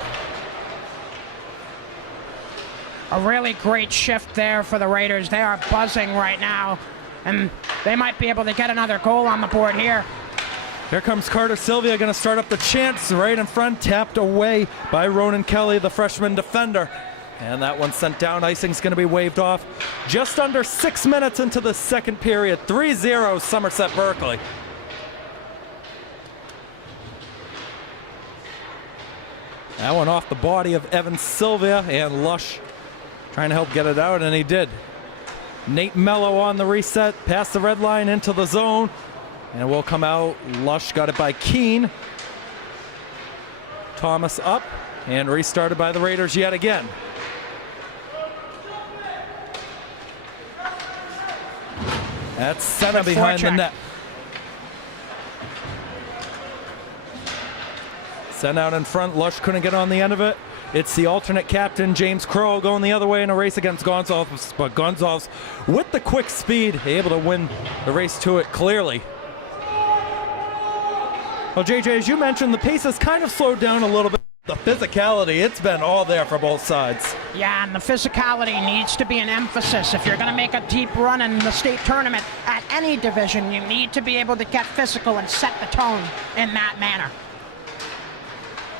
A really great shift there for the Raiders. They are buzzing right now, and they might be able to get another goal on the board here. Here comes Carter Silvia, going to start up the chance right in front, tapped away by Ronan Kelly, the freshman defender. And that one sent down. Icing's going to be waved off just under 6 minutes into the second period. 3-0 Somerset Berkley. That one off the body of Evan Silvia, and Lush trying to help get it out, and he did. Nate Mello on the reset, past the red line into the zone. And it will come out. Lush got it by Keene. Thomas up and restarted by the Raiders yet again. That's Senna behind the net. Sent out in front. Lush couldn't get on the end of it. It's the alternate captain, James Crow, going the other way in a race against Gonzalez. But Gonzalez, with the quick speed, able to win the race to it clearly. Well, JJ, as you mentioned, the pace has kind of slowed down a little bit. The physicality, it's been all there for both sides. Yeah, and the physicality needs to be an emphasis. If you're going to make a deep run in the state tournament at any division, you need to be able to get physical and set the tone in that manner.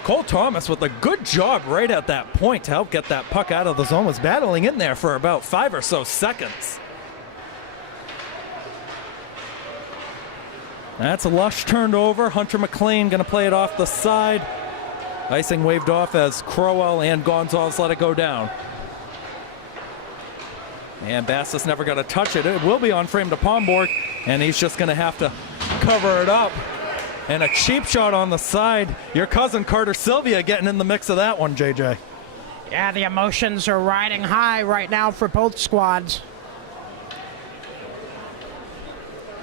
Cole Thomas with a good job right at that point to help get that puck out of the zone. Was battling in there for about 5 or so seconds. That's a Lush turned over. Hunter McLean going to play it off the side. Icing waved off as Crowell and Gonzalez let it go down. And Bastis never got to touch it. It will be on frame to Pomborg, and he's just going to have to cover it up. And a cheap shot on the side. Your cousin Carter Silvia getting in the mix of that one, JJ. Yeah, the emotions are riding high right now for both squads.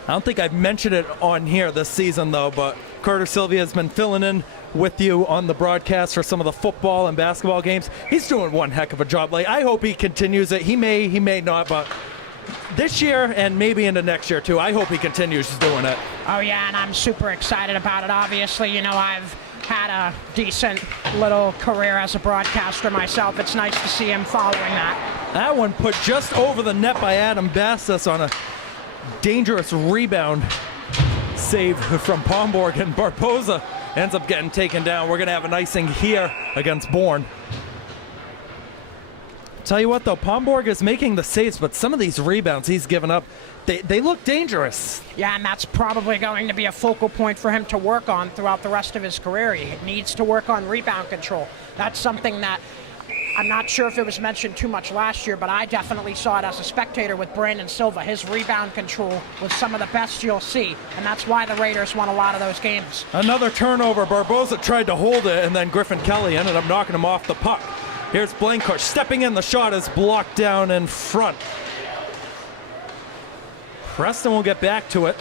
I don't think I've mentioned it on here this season, though, but Carter Silvia has been filling in with you on the broadcast for some of the football and basketball games. He's doing one heck of a job. Like, I hope he continues it. He may not, but this year and maybe into next year, too, I hope he continues doing it. Oh, yeah, and I'm super excited about it. Obviously, you know, I've had a decent little career as a broadcaster myself. It's nice to see him following that. That one put just over the net by Adam Bastis on a dangerous rebound save from Pomborg, and Barboza ends up getting taken down. We're going to have an icing here against Bourne. Tell you what, though, Pomborg is making the saves, but some of these rebounds he's given up, they look dangerous. Yeah, and that's probably going to be a focal point for him to work on throughout the rest of his career. He needs to work on rebound control. That's something that I'm not sure if it was mentioned too much last year, but I definitely saw it as a spectator with Brandon Silva. His rebound control was some of the best you'll see, and that's why the Raiders won a lot of those games. Another turnover. Barboza tried to hold it, and then Griffin Kelly ended up knocking him off the puck. Here's Blankush stepping in. The shot is blocked down in front. Preston will get back to it.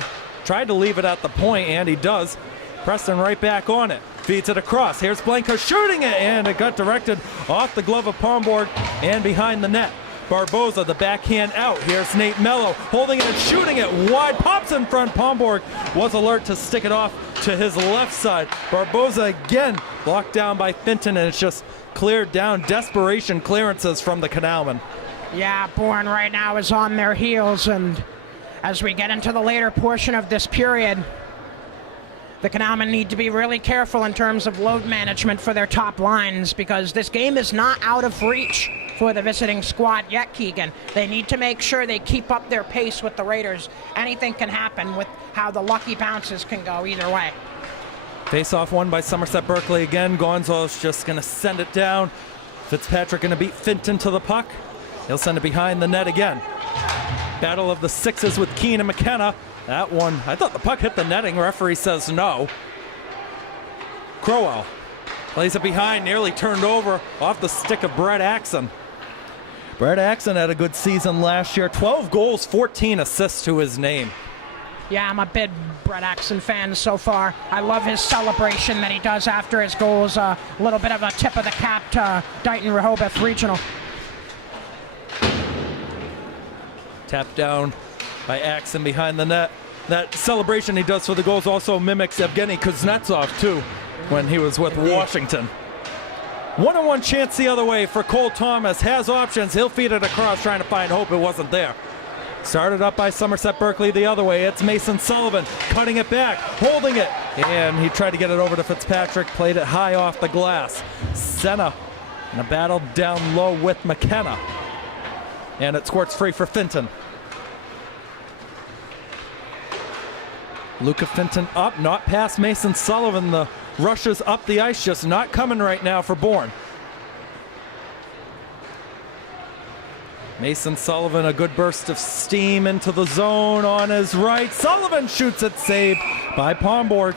Tried to leave it at the point, and he does. Preston right back on it. Feeds it across. Here's Blankush shooting it, and it got directed off the glove of Pomborg and behind the net. Barboza, the backhand out. Here's Nate Mello holding it and shooting it wide. Pops in front. Pomborg was alert to stick it off to his left side. Barboza again blocked down by Finton, and it's just cleared down. Desperation clearances from the Canalman. Yeah, Bourne right now is on their heels, and as we get into the later portion of this period, the Canalmen need to be really careful in terms of load management for their top lines, because this game is not out of reach for the visiting squad yet, Keegan. They need to make sure they keep up their pace with the Raiders. Anything can happen with how the lucky bounces can go either way. Face-off won by Somerset Berkley again. Gonzo's just going to send it down. Fitzpatrick going to beat Finton to the puck. He'll send it behind the net again. Battle of the sixes with Keane and McKenna. That one, I thought the puck hit the netting. Referee says no. Crowell plays it behind, nearly turned over off the stick of Brett Axon. Brett Axon had a good season last year. 12 goals, 14 assists to his name. Yeah, I'm a big Brett Axon fan so far. I love his celebration that he does after his goals. A little bit of a tip of the cap to Dighton Rehoboth Regional. Tapped down by Axon behind the net. That celebration he does for the goals also mimics Evgeny Kuznetsov, too, when he was with Washington. 1-on-1 chance the other way for Cole Thomas. Has options. He'll feed it across, trying to find hope. It wasn't there. Started up by Somerset Berkley the other way. It's Mason Sullivan cutting it back, holding it, and he tried to get it over to Fitzpatrick, played it high off the glass. Senna in a battle down low with McKenna, and it squirts free for Finton. Luca Finton up, not past Mason Sullivan. The rushes up the ice, just not coming right now for Bourne. Mason Sullivan, a good burst of steam into the zone on his right. Sullivan shoots it, saved by Pomborg.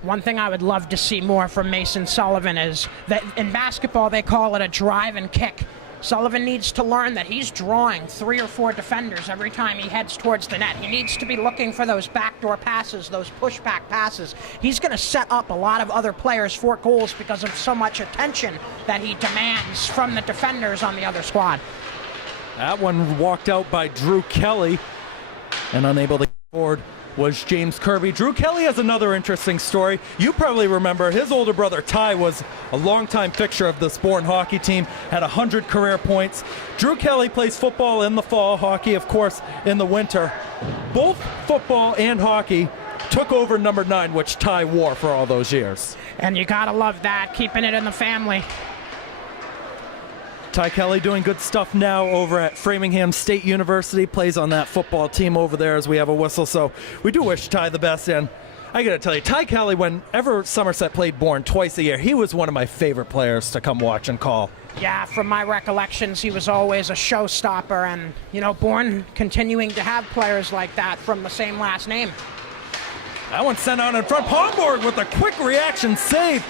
One thing I would love to see more from Mason Sullivan is that in basketball they call it a drive and kick. Sullivan needs to learn that he's drawing 3 or 4 defenders every time he heads towards the net. He needs to be looking for those backdoor passes, those pushback passes. He's going to set up a lot of other players for goals because of so much attention that he demands from the defenders on the other squad. That one walked out by Drew Kelly, and unable to get forward was James Kirby. Drew Kelly has another interesting story. You probably remember his older brother Ty was a longtime fixture of this Bourne hockey team, had 100 career points. Drew Kelly plays football in the fall, hockey of course in the winter. Both football and hockey took over number 9, which Ty wore for all those years. And you gotta love that, keeping it in the family. Ty Kelly doing good stuff now over at Framingham State University, plays on that football team over there as we have a whistle. So we do wish Ty the best, and I got to tell you, Ty Kelly, whenever Somerset played Bourne twice a year, he was one of my favorite players to come watch and call. Yeah, from my recollections, he was always a showstopper, and, you know, Bourne continuing to have players like that from the same last name. That one sent out in front. Pomborg with a quick reaction save,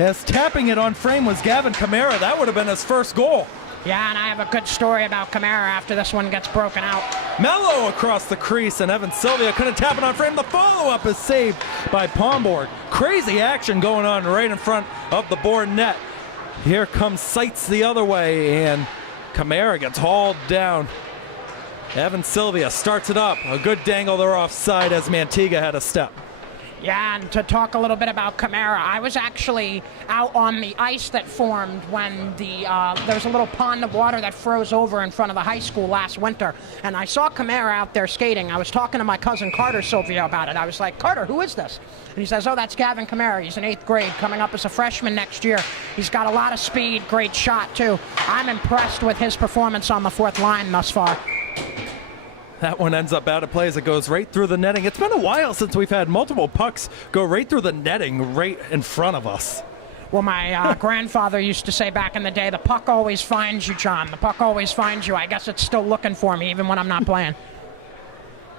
as tapping it on frame was Gavin Kamara. That would have been his first goal. Yeah, and I have a good story about Kamara after this one gets broken out. Mello across the crease, and Evan Silvia couldn't tap it on frame. The follow-up is saved by Pomborg. Crazy action going on right in front of the Bourne net. Here comes Sights the other way, and Kamara gets hauled down. Evan Silvia starts it up. A good dangle there offside as Mantiga had a step. Yeah, and to talk a little bit about Kamara, I was actually out on the ice that formed when there was a little pond of water that froze over in front of the high school last winter, and I saw Kamara out there skating. I was talking to my cousin Carter Silvia about it. I was like, Carter, who is this? And he says, oh, that's Gavin Kamara. He's in 8th grade, coming up as a freshman next year. He's got a lot of speed, great shot, too. I'm impressed with his performance on the 4th line thus far. That one ends up out of play as it goes right through the netting. It's been a while since we've had multiple pucks go right through the netting right in front of us. Well, my grandfather used to say back in the day, the puck always finds you, John. The puck always finds you. I guess it's still looking for me even when I'm not playing.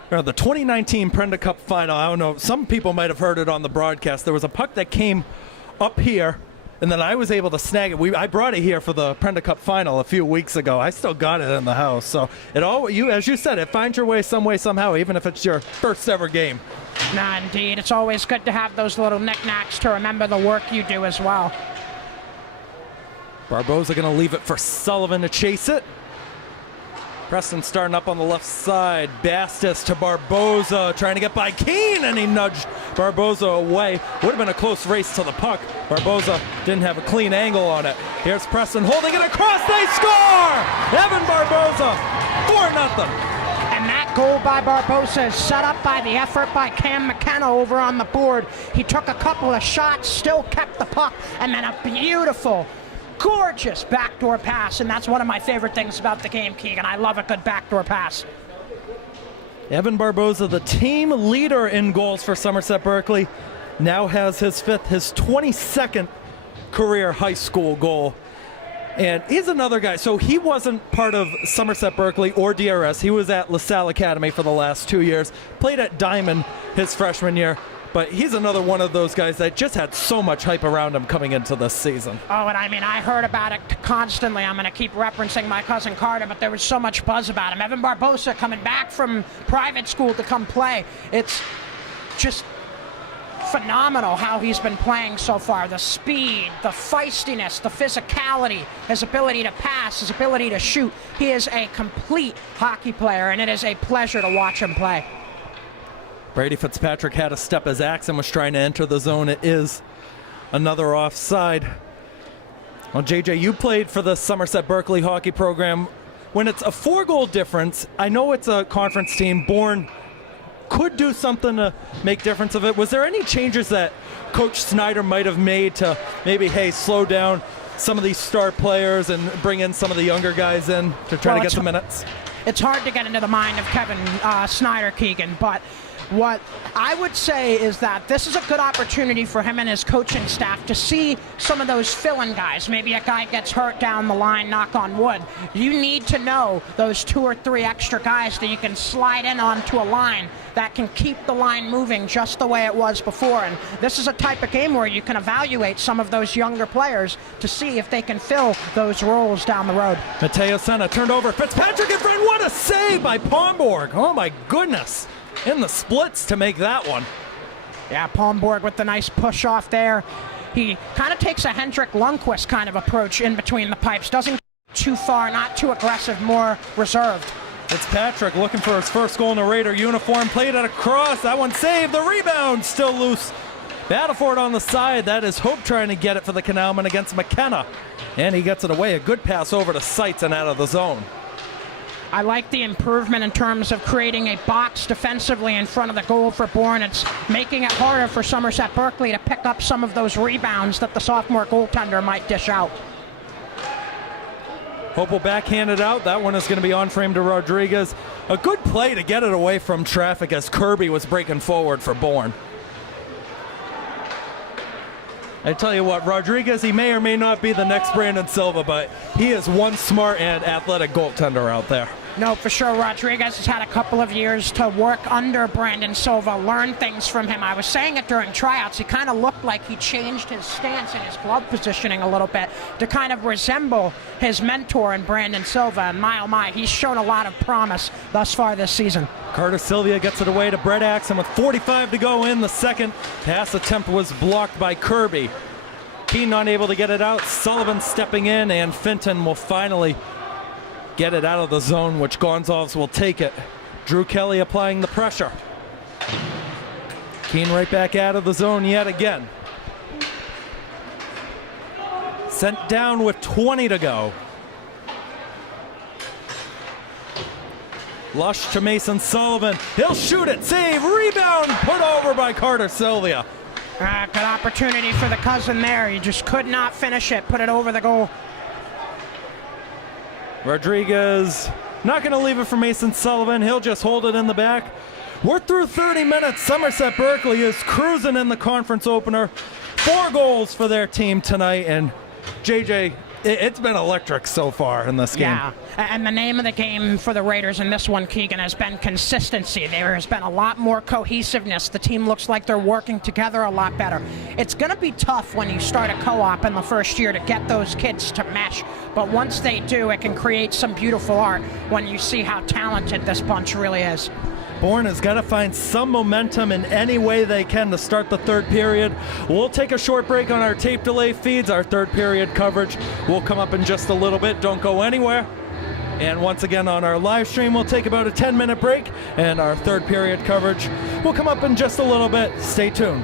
The 2019 Prenda Cup final, I don't know, some people might have heard it on the broadcast. There was a puck that came up here, and then I was able to snag it. I brought it here for the Prenda Cup final a few weeks ago. I still got it in the house. So as you said, it finds your way some way, somehow, even if it's your first ever game. Nah, indeed. It's always good to have those little knickknacks to remember the work you do as well. Barboza going to leave it for Sullivan to chase it. Preston starting up on the left side. Bastis to Barboza, trying to get by Keane, and he nudged Barboza away. Would have been a close race to the puck. Barboza didn't have a clean angle on it. Here's Preston holding it across. They score! Evan Barboza, 4-0. And that goal by Barboza is set up by the effort by Cam McKenna over on the board. He took a couple of shots, still kept the puck, and then a beautiful, gorgeous backdoor pass, and that's one of my favorite things about the game, Keegan. I love a good backdoor pass. Evan Barboza, the team leader in goals for Somerset Berkley, now has his 22nd career high school goal. And he's another guy. So he wasn't part of Somerset Berkley or DRS. He was at LaSalle Academy for the last 2 years. Played at Diamond his freshman year. But he's another one of those guys that just had so much hype around him coming into this season. Oh, and I mean, I heard about it constantly. I'm going to keep referencing my cousin Carter, but there was so much buzz about him. Evan Barboza coming back from private school to come play. It's just phenomenal how he's been playing so far. The speed, the feistiness, the physicality, his ability to pass, his ability to shoot. He is a complete hockey player, and it is a pleasure to watch him play. Brady Fitzpatrick had a step as Axon was trying to enter the zone. It is another offside. Well, JJ, you played for the Somerset Berkley hockey program. When it's a 4-goal difference, I know it's a conference team. Bourne could do something to make difference of it. Was there any changes that Coach Snyder might have made to maybe, hey, slow down some of these star players and bring in some of the younger guys in to try to get the minutes? It's hard to get into the mind of Kevin Snyder, Keegan, but what I would say is that this is a good opportunity for him and his coaching staff to see some of those fill-in guys. Maybe a guy gets hurt down the line, knock on wood. You need to know those 2 or 3 extra guys that you can slide in onto a line that can keep the line moving just the way it was before. And this is a type of game where you can evaluate some of those younger players to see if they can fill those roles down the road. Mateo Senna turned over. Fitzpatrick in front. What a save by Pomborg. Oh, my goodness. In the splits to make that one. Yeah, Pomborg with the nice push off there. He kind of takes a Hendrik Lundqvist kind of approach in between the pipes. Doesn't get too far, not too aggressive, more reserved. Fitzpatrick looking for his first goal in a Raider uniform. Played it across. That one saved. The rebound still loose. Battle for it on the side. That is Hope trying to get it for the Canalman against McKenna. And he gets it away. A good pass over to Sights and out of the zone. I like the improvement in terms of creating a box defensively in front of the goal for Bourne. It's making it harder for Somerset Berkley to pick up some of those rebounds that the sophomore goaltender might dish out. Hope will backhand it out. That one is going to be on frame to Rodriguez. A good play to get it away from traffic as Kirby was breaking forward for Bourne. I tell you what, Rodriguez, he may or may not be the next Brandon Silva, but he is one smart and athletic goaltender out there. No, for sure. Rodriguez has had a couple of years to work under Brandon Silva, learn things from him. I was saying it during tryouts. He kind of looked like he changed his stance and his glove positioning a little bit to kind of resemble his mentor in Brandon Silva. And my, oh my, he's shown a lot of promise thus far this season. Carter Silvia gets it away to Brett Axon with 45 to go in the second. Pass attempt was blocked by Kirby. Keane not able to get it out. Sullivan stepping in, and Finton will finally get it out of the zone, which Gonzalez will take it. Drew Kelly applying the pressure. Keane right back out of the zone yet again. Sent down with 20 to go. Lush to Mason Sullivan. He'll shoot it. Save. Rebound. Put over by Carter Silvia. Good opportunity for the cousin there. He just could not finish it. Put it over the goal. Rodriguez not going to leave it for Mason Sullivan. He'll just hold it in the back. We're through 30 minutes. Somerset Berkley is cruising in the conference opener. 4 goals for their team tonight. And JJ, it's been electric so far in this game. Yeah, and the name of the game for the Raiders in this one, Keegan, has been consistency. There has been a lot more cohesiveness. The team looks like they're working together a lot better. It's going to be tough when you start a co-op in the first year to get those kids to mesh, but once they do, it can create some beautiful art when you see how talented this bunch really is. Bourne has got to find some momentum in any way they can to start the third period. We'll take a short break on our tape delay feeds. Our third period coverage will come up in just a little bit. Don't go anywhere. And once again on our live stream, we'll take about a 10-minute break, and our third period coverage will come up in just a little bit. Stay tuned.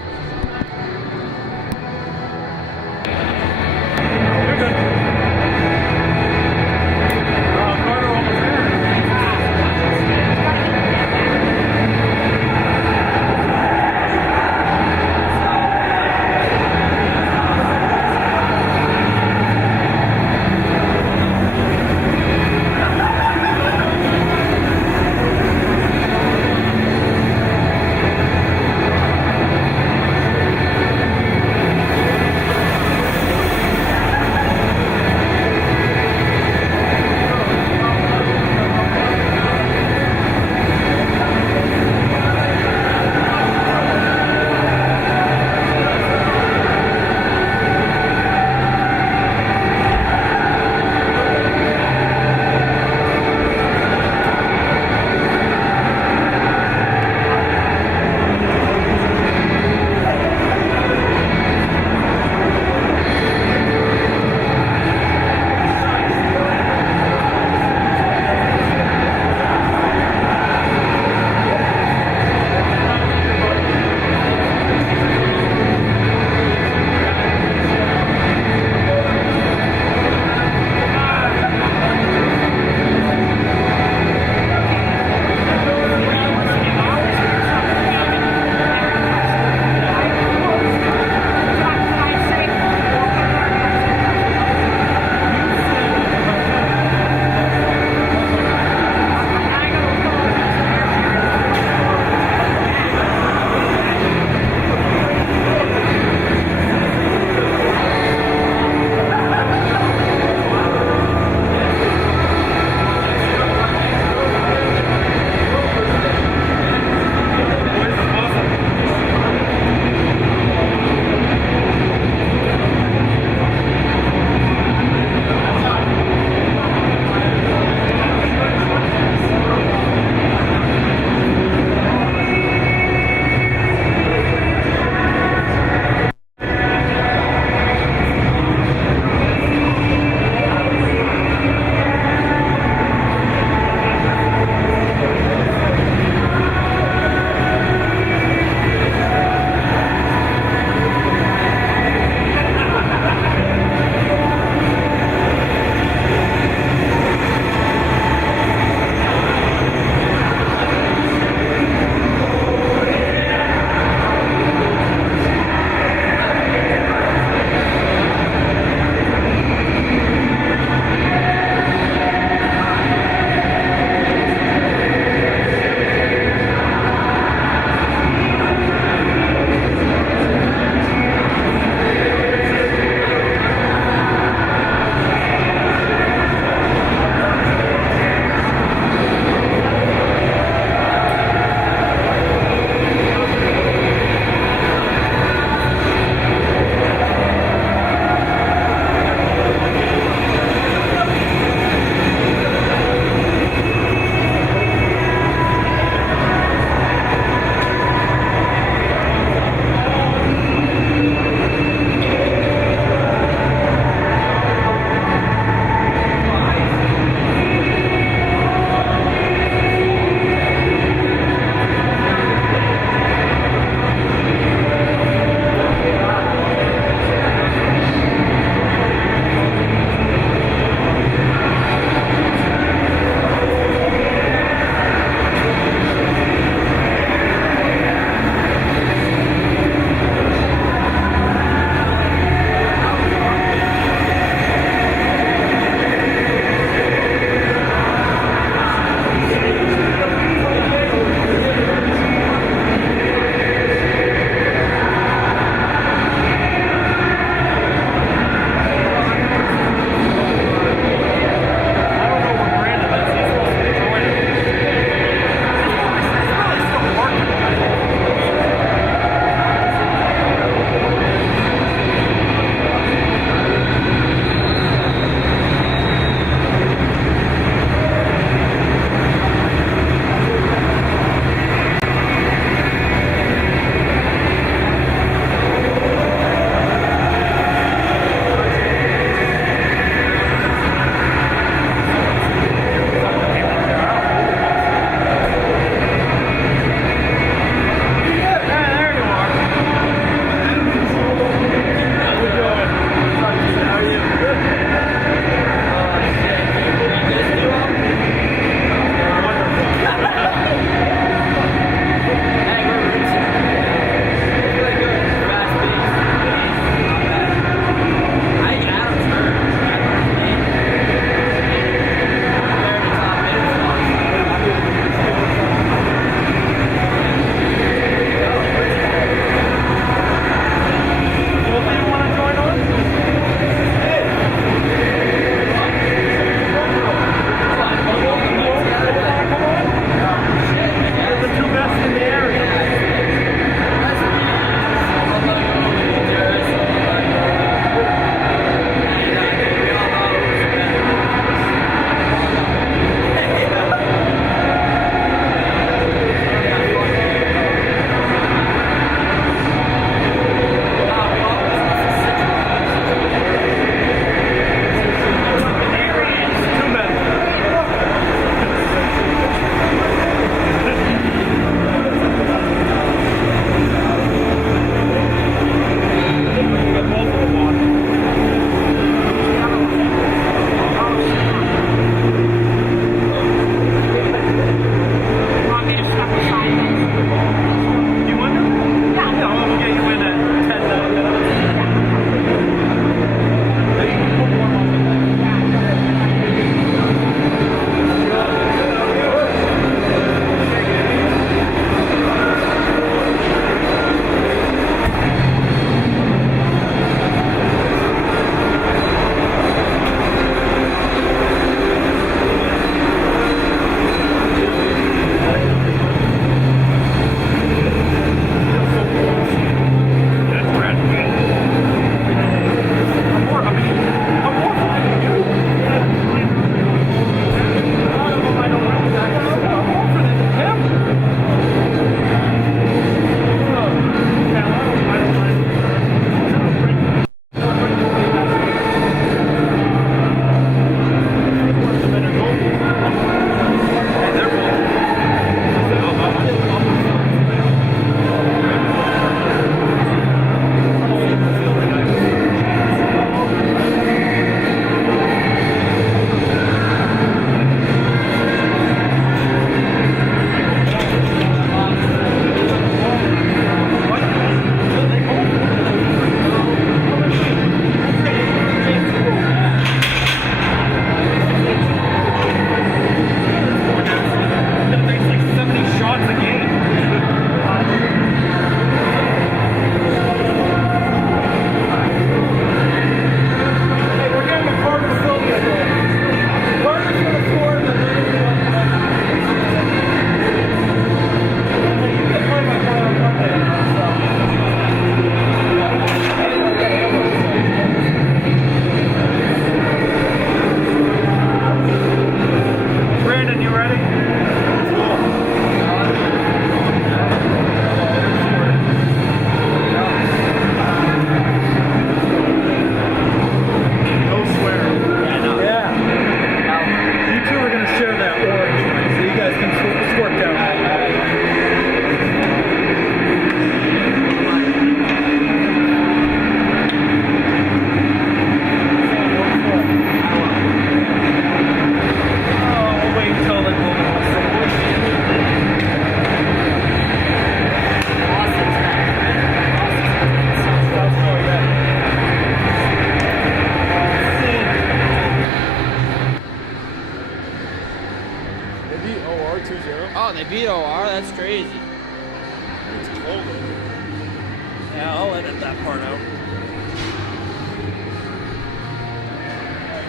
edit that part out.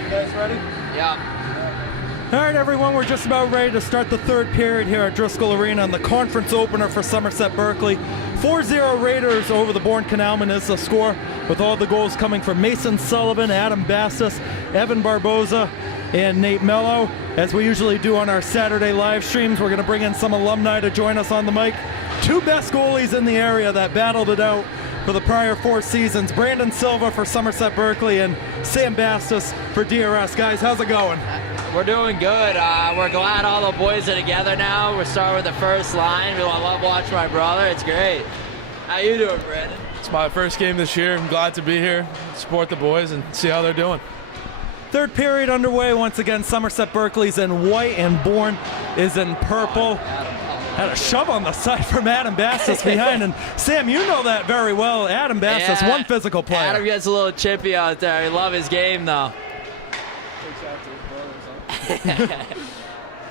You guys ready? Yeah. All right, everyone, we're just about ready to start the third period here at Driscoll Arena on the conference opener for Somerset Berkley. 4-0 Raiders over the Bourne Canalmen is the score, with all the goals coming from Mason Sullivan, Adam Bastis, Evan Barboza, and Nate Mello. As we usually do on our Saturday live streams, we're going to bring in some alumni to join us on the mic. Two best goalies in the area that battled it out for the prior 4 seasons. Brandon Silva for Somerset Berkley and Sam Bastis for DRS. Guys, how's it going? We're doing good. We're glad all the boys are together now. We're starting with the first line. We love watching my brother. It's great. How you doing, Brandon? It's my first game this year. I'm glad to be here, support the boys, and see how they're doing. Third period underway once again. Somerset Berkley's in white and Bourne is in purple. Had a shove on the side from Adam Bastis behind, and Sam, you know that very well. Adam Bastis, one physical player. Adam gets a little chippy out there. I love his game, though.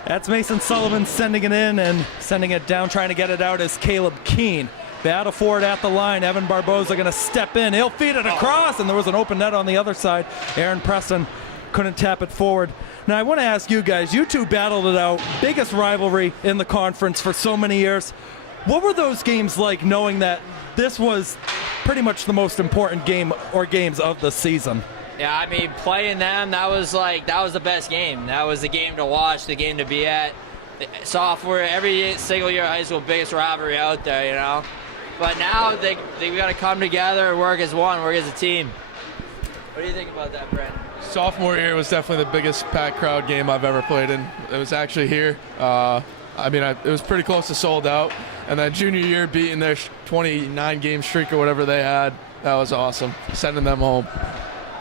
That's Mason Sullivan sending it in and sending it down, trying to get it out is Caleb Keane. Battle for it at the line. Evan Barboza going to step in. He'll feed it across, and there was an open net on the other side. Aaron Preston couldn't tap it forward. Now, I want to ask you guys, you two battled it out. Biggest rivalry in the conference for so many years. What were those games like, knowing that this was pretty much the most important game or games of the season? Yeah, I mean, playing them, that was the best game. That was the game to watch, the game to be at. Sophomore, every single year of high school, biggest rivalry out there, you know. But now they got to come together and work as one, work as a team. What do you think about that, Brent? Sophomore year was definitely the biggest packed crowd game I've ever played in. It was actually here. It was pretty close to sold out. And then junior year, beating their 29-game streak or whatever they had, that was awesome. Sending them home.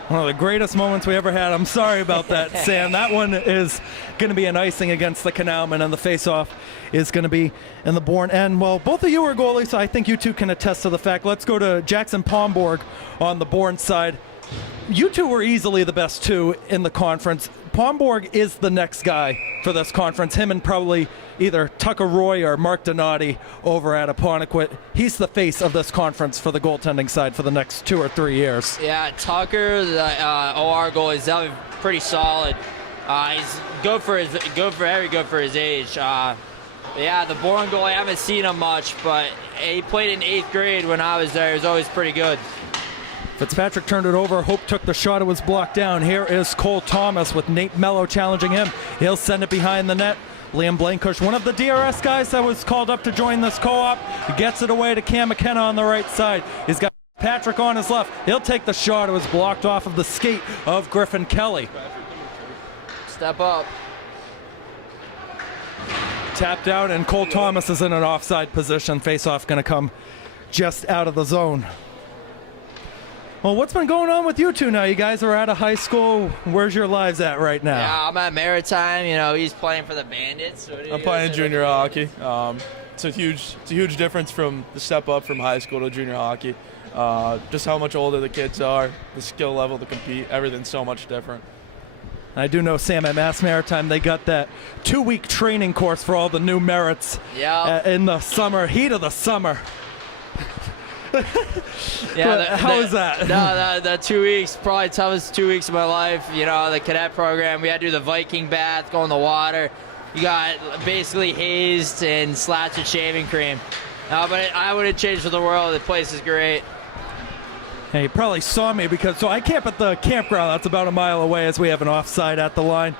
One of the greatest moments we ever had. I'm sorry about that, Sam. That one is going to be an icing against the Canalmen, and the face-off is going to be in the Bourne end. Well, both of you are goalies, so I think you two can attest to the fact. Let's go to Jackson Pomborg on the Bourne side. You two were easily the best two in the conference. Pomborg is the next guy for this conference. Him and probably either Tucker Roy or Mark Donati over at Apponequet. He's the face of this conference for the goaltending side for the next 2 or 3 years. Yeah, Tucker, the OR goal, is definitely pretty solid. He's good for his age. Yeah, the Bourne goal, I haven't seen him much, but he played in 8th grade when I was there. He was always pretty good. Fitzpatrick turned it over. Hope took the shot. It was blocked down. Here is Cole Thomas with Nate Mello challenging him. He'll send it behind the net. Liam Blankush, one of the DRS guys that was called up to join this co-op, gets it away to Cam McKenna on the right side. He's got Patrick on his left. He'll take the shot. It was blocked off of the skate of Griffin Kelly. Step up. Tapped out, and Cole Thomas is in an offside position. Face-off going to come just out of the zone. Well, what's been going on with you two now? You guys are out of high school. Where's your lives at right now? Yeah, I'm at Maritime. You know, he's playing for the Bandits. I'm playing junior hockey. It's a huge difference from the step up from high school to junior hockey. Just how much older the kids are, the skill level to compete, everything's so much different. I do know, Sam, at Mass Maritime, they got that 2-week training course for all the new merits in the summer, heat of the summer. Yeah, how was that? No, the 2 weeks, probably toughest 2 weeks of my life. You know, the cadet program, we had to do the Viking bath, go in the water. You got basically hazed and slapped with shaving cream. But I wouldn't change for the world. The place is great. Hey, you probably saw me because I camp at the campground that's about a mile away, as we have an offside at the line.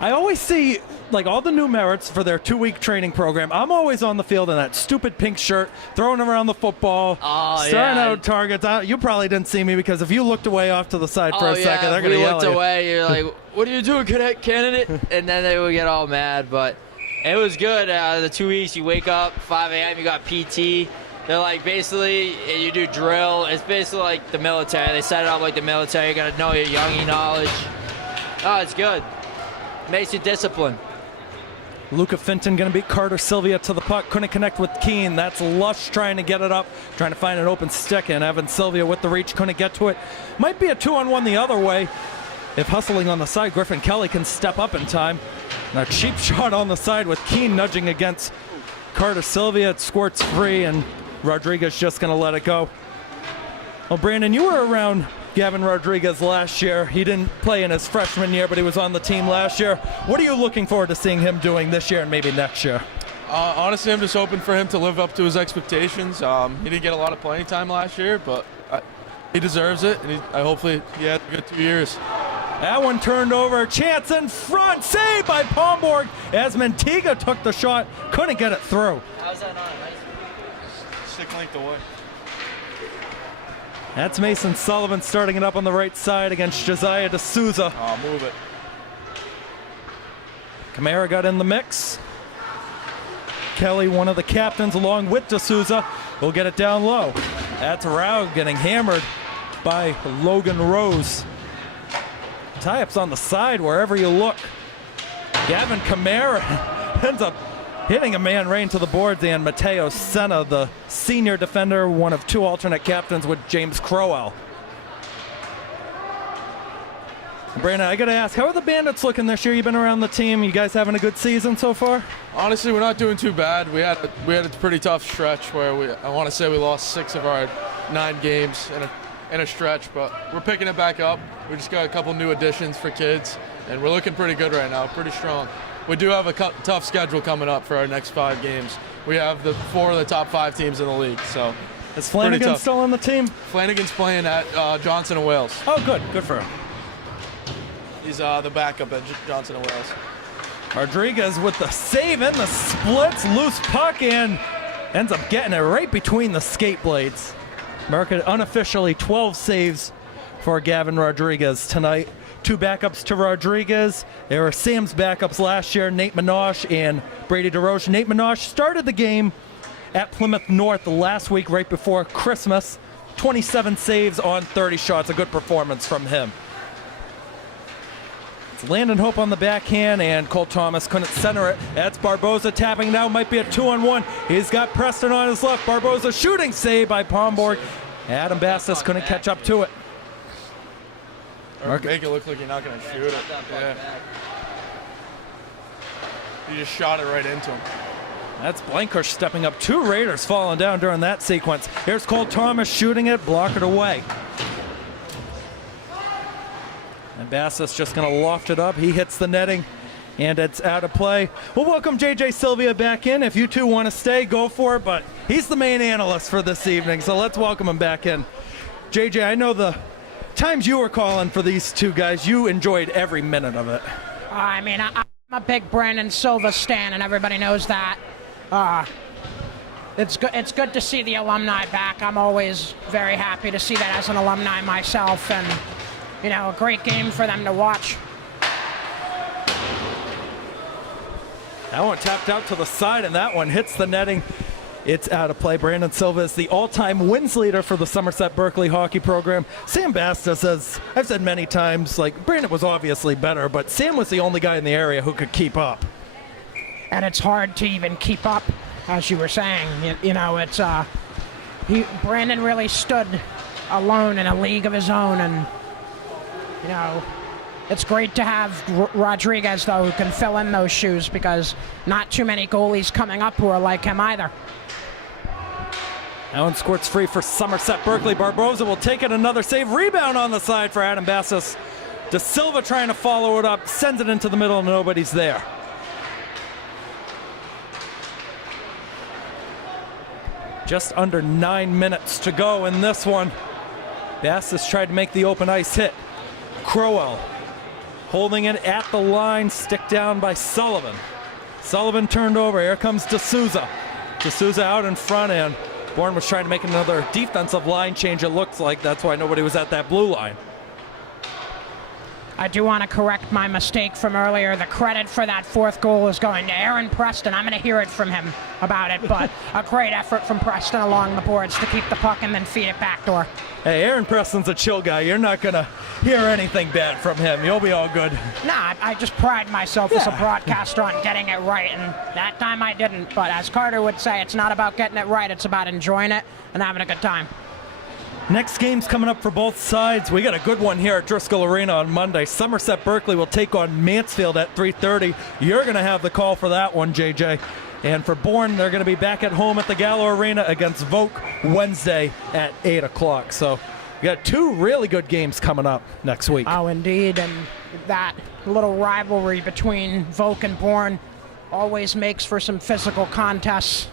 I always see like all the new merits for their 2-week training program. I'm always on the field in that stupid pink shirt, throwing around the football, starting out targets. You probably didn't see me because if you looked away off to the side for a second, they're going to yell at you. Looked away, you're like, what are you doing, candidate? And then they would get all mad. But it was good. The 2 weeks, you wake up 5 a.m., you got PT. They're like basically, you do drill. It's basically like the military. They set it up like the military. You got to know your Youngie knowledge. Oh, it's good. Makes you disciplined. Luca Finton going to beat Carter Silvia to the puck. Couldn't connect with Keane. That's Lush trying to get it up, trying to find an open stick, and Evan Silvia with the reach couldn't get to it. Might be a 2-on-1 the other way. If hustling on the side, Griffin Kelly can step up in time. And a cheap shot on the side with Keane nudging against Carter Silvia. It squirts free, and Rodriguez just going to let it go. Well, Brandon, you were around Gavin Rodriguez last year. He didn't play in his freshman year, but he was on the team last year. What are you looking forward to seeing him doing this year and maybe next year? Honestly, I'm just hoping for him to live up to his expectations. He didn't get a lot of playing time last year, but he deserves it, and hopefully he had a good 2 years. That one turned over. Chance in front. Saved by Pomborg as Mantiga took the shot. Couldn't get it through. How's that not? Stick length away. That's Mason Sullivan starting it up on the right side against Josiah D'Souza. Oh, move it. Kamara got in the mix. Kelly, one of the captains, along with D'Souza, will get it down low. That's Rao getting hammered by Logan Rose. Tie-ups on the side wherever you look. Gavin Kamara ends up hitting a man right into the boards, and Mateo Senna, the senior defender, one of 2 alternate captains with James Crowell. Brandon, I gotta ask, how are the Bandits looking this year? You've been around the team. You guys having a good season so far? Honestly, we're not doing too bad. We had a pretty tough stretch where I want to say we lost 6 of our 9 games in a stretch, but we're picking it back up. We just got a couple new additions for kids, and we're looking pretty good right now, pretty strong. We do have a tough schedule coming up for our next 5 games. We have 4 of the top 5 teams in the league, so is Flanagan still on the team? Flanagan's playing at Johnson and Wales. Oh, good. Good for him. He's the backup at Johnson and Wales. Rodriguez with the save and the splits, loose puck, and ends up getting it right between the skate blades. America unofficially 12 saves for Gavin Rodriguez tonight. 2 backups to Rodriguez. There were Sam's backups last year, Nate Minosh and Brady DeRoche. Nate Minosh started the game at Plymouth North last week right before Christmas. 27 saves on 30 shots, a good performance from him. Landon Hope on the backhand, and Cole Thomas couldn't center it. That's Barboza tapping now, might be a 2-on-1. He's got Preston on his left. Barboza shooting save by Pomborg. Adam Bastis couldn't catch up to it. Or make it look like you're not going to shoot it. Yeah. You just shot it right into him. That's Blankush stepping up. 2 Raiders falling down during that sequence. Here's Cole Thomas shooting it, block it away. And Bastis just going to loft it up. He hits the netting, and it's out of play. We'll welcome JJ Silvia back in. If you two want to stay, go for it, but he's the main analyst for this evening, so let's welcome him back in. JJ, I know the times you were calling for these 2 guys, you enjoyed every minute of it. I'm a big Brandon Silva stan, and everybody knows that. It's good to see the alumni back. I'm always very happy to see that as an alumni myself, and you know, a great game for them to watch. That one tapped out to the side, and that one hits the netting. It's out of play. Brandon Silva is the all-time wins leader for the Somerset Berkley hockey program. Sam Bastis, as I've said many times, like, Brandon was obviously better, but Sam was the only guy in the area who could keep up. And it's hard to even keep up, as you were saying. You know, it's Brandon really stood alone in a league of his own, and you know, it's great to have Rodriguez, though, who can fill in those shoes, because not too many goalies coming up who are like him either. That one squirts free for Somerset Berkley. Barboza will take it, another save. Rebound on the side for Adam Bastis. De Silva trying to follow it up, sends it into the middle, and nobody's there. Just under 9 minutes to go in this one. Bastis tried to make the open ice hit. Crowell holding it at the line, stick down by Sullivan. Sullivan turned over. Here comes D'Souza. D'Souza out in front, and Bourne was trying to make another defensive line change, it looks like. That's why nobody was at that blue line. I do want to correct my mistake from earlier. The credit for that 4th goal is going to Aaron Preston. I'm going to hear it from him about it, but a great effort from Preston along the boards to keep the puck and then feed it backdoor. Hey, Aaron Preston's a chill guy. You're not going to hear anything bad from him. You'll be all good. Nah, I just pride myself as a broadcaster on getting it right, and that time I didn't. But as Carter would say, it's not about getting it right. It's about enjoying it and having a good time. Next game's coming up for both sides. We got a good one here at Driscoll Arena on Monday. Somerset Berkley will take on Mansfield at 3:30. You're going to have the call for that one, JJ. And for Bourne, they're going to be back at home at the Gallo Arena against Voke Wednesday at 8 o'clock. So We got 2 really good games coming up next week. Oh, indeed, and that little rivalry between Volk and Bourne always makes for some physical contests,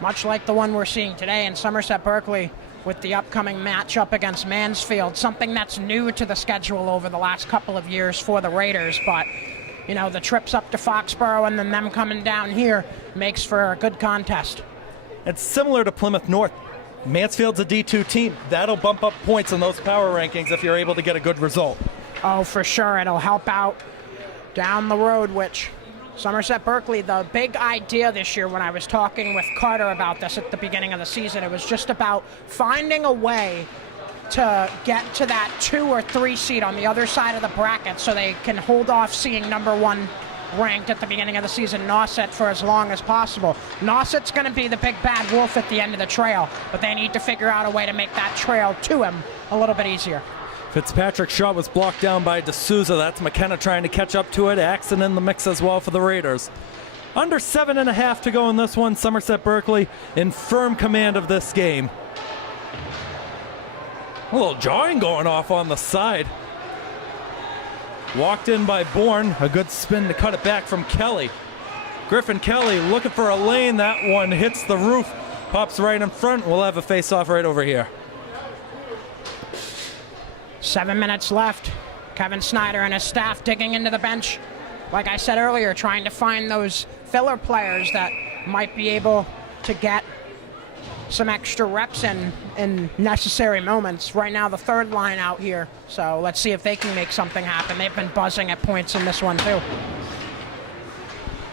much like the one we're seeing today in Somerset Berkley with the upcoming matchup against Mansfield, something that's new to the schedule over the last couple of years for the Raiders, but you know, the trips up to Foxborough and then them coming down here makes for a good contest. It's similar to Plymouth North. Mansfield's a D2 team. That'll bump up points in those power rankings if you're able to get a good result. Oh, for sure. It'll help out down the road, which Somerset Berkley, the big idea this year when I was talking with Carter about this at the beginning of the season, it was just about finding a way to get to that 2 or 3 seed on the other side of the bracket so they can hold off seeing number 1 ranked at the beginning of the season, Nauset, for as long as possible. Nauset's going to be the big bad wolf at the end of the trail, but they need to figure out a way to make that trail to him a little bit easier. Fitzpatrick's shot was blocked down by D'Souza. That's McKenna trying to catch up to it. Axon in the mix as well for the Raiders. Under 7.5 to go in this one. Somerset Berkley in firm command of this game. A little jawing going off on the side. Walked in by Bourne. A good spin to cut it back from Kelly. Griffin Kelly looking for a lane. That one hits the roof. Pops right in front. We'll have a face-off right over here. 7 minutes left. Kevin Snyder and his staff digging into the bench. Like I said earlier, trying to find those filler players that might be able to get some extra reps in necessary moments. Right now, the third line out here. So let's see if they can make something happen. They've been buzzing at points in this one, too.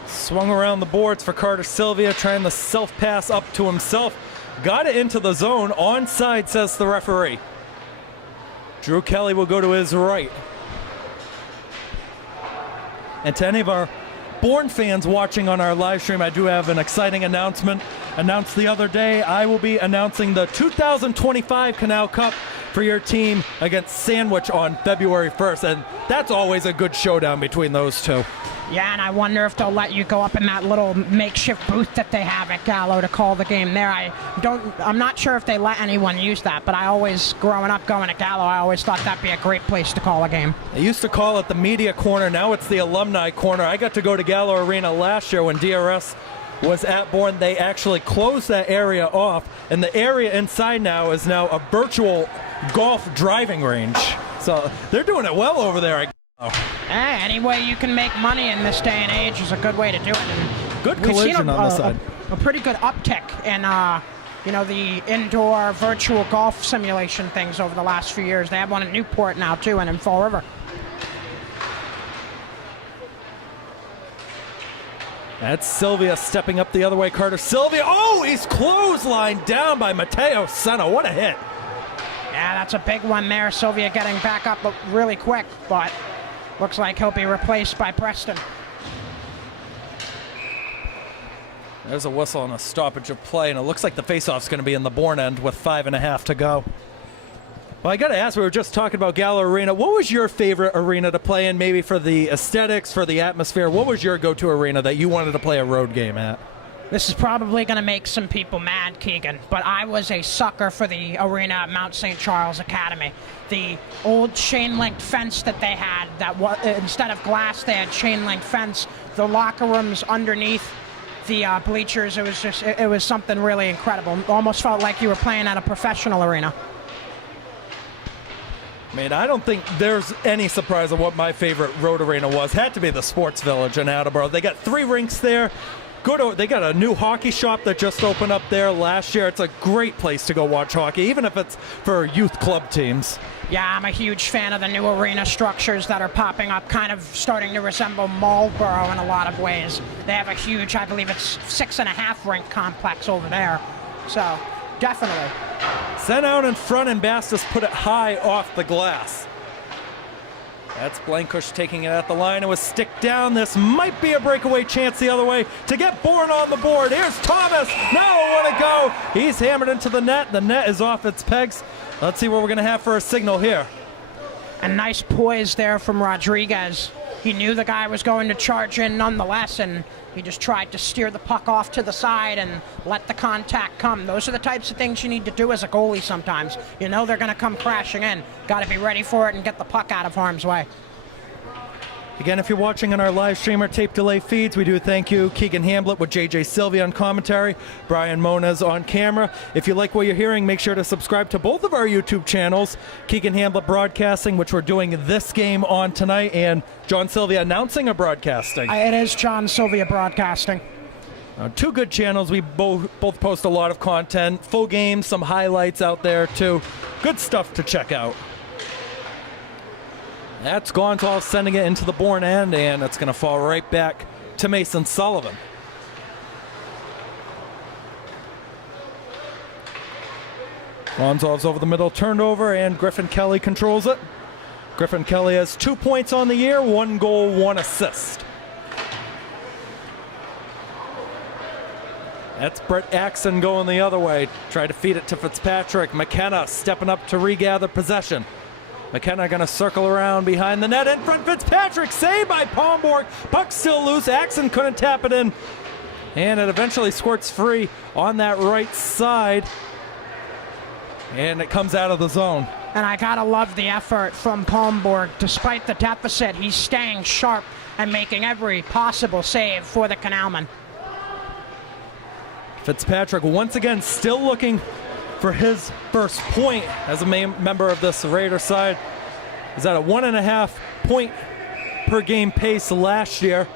Swung around the boards for Carter Silvia, trying the self-pass up to himself. Got it into the zone. Onside, says the referee. Drew Kelly will go to his right. And to any of our Bourne fans watching on our live stream, I do have an exciting announcement. Announced the other day, I will be announcing the 2025 Canal Cup for your team against Sandwich on February 1st. And that's always a good showdown between those two. Yeah, and I wonder if they'll let you go up in that little makeshift booth that they have at Gallo to call the game there. I'm not sure if they let anyone use that, but I always, growing up going to Gallo, I always thought that'd be a great place to call a game. They used to call it the media corner. Now it's the alumni corner. I got to go to Gallo Arena last year when DRS was at Bourne. They actually closed that area off, and the area inside now is now a virtual golf driving range. So they're doing it well over there. Hey, any way you can make money in this day and age is a good way to do it. And good collision on the side. A pretty good uptick in, the indoor virtual golf simulation things over the last few years. They have one in Newport now, too, and in Fall River. That's Silvia stepping up the other way. Carter Silvia. Oh, he's clotheslined down by Mateo Senna. What a hit. Yeah, that's a big one there. Silvia getting back up really quick, but looks like he'll be replaced by Preston. There's a whistle and a stoppage of play, and it looks like the faceoff's going to be in the Bourne end with 5.5 to go. Well, I got to ask, we were just talking about Gallo Arena. What was your favorite arena to play in, maybe for the aesthetics, for the atmosphere? What was your go-to arena that you wanted to play a road game at? This is probably going to make some people mad, Keegan, but I was a sucker for the arena at Mount St. Charles Academy. The old chain-link fence that they had, instead of glass, they had chain-link fence. The locker rooms underneath the bleachers, it was something really incredible. Almost felt like you were playing at a professional arena. I mean, I don't think there's any surprise of what my favorite road arena was. Had to be the Sports Village in Attleboro. They got 3 rinks there. They got a new hockey shop that just opened up there last year. It's a great place to go watch hockey, even if it's for youth club teams. Yeah, I'm a huge fan of the new arena structures that are popping up, kind of starting to resemble Marlboro in a lot of ways. They have a huge, I believe it's 6.5 rink complex over there. So, definitely. Sent out in front, and Bastis put it high off the glass. That's Blankush taking it at the line. It was stick down. This might be a breakaway chance the other way to get Bourne on the board. Here's Thomas. Now what a go. He's hammered into the net. The net is off its pegs. Let's see what we're going to have for a signal here. A nice poise there from Rodriguez. he knew the guy was going to charge in nonetheless, and he just tried to steer the puck off to the side and let the contact come. Those are the types of things you need to do as a goalie sometimes. You know they're going to come crashing in. Got to be ready for it and get the puck out of harm's way. Again, if you're watching on our live stream or tape delay feeds, we do thank you. Keegan Hamblett with JJ Silvia on commentary, Brian Moniz on camera. If you like what you're hearing, make sure to subscribe to both of our YouTube channels, Keegan Hamblett Broadcasting, which we're doing this game on tonight, and John Silvia announcing or broadcasting. It is John Silvia Broadcasting. Two good channels. We both post a lot of content, full games, some highlights out there too. Good stuff to check out. That's Gonzalez sending it into the Bourne end, and it's going to fall right back to Mason Sullivan. Gonzalez over the middle, turned over, and Griffin Kelly controls it. Griffin Kelly has 2 points on the year, 1 goal, 1 assist. That's Brett Axon going the other way. Try to feed it to Fitzpatrick. McKenna stepping up to regather possession. McKenna going to circle around behind the net. In front, Fitzpatrick, saved by Palmborg. Puck still loose. Axon couldn't tap it in. And it eventually squirts free on that right side. And it comes out of the zone. And I gotta love the effort from Palmborg. Despite the deficit, he's staying sharp and making every possible save for the Canalman. Fitzpatrick once again still looking for his first point as a member of this Raider side. Is at a 1.5 point per game pace last year,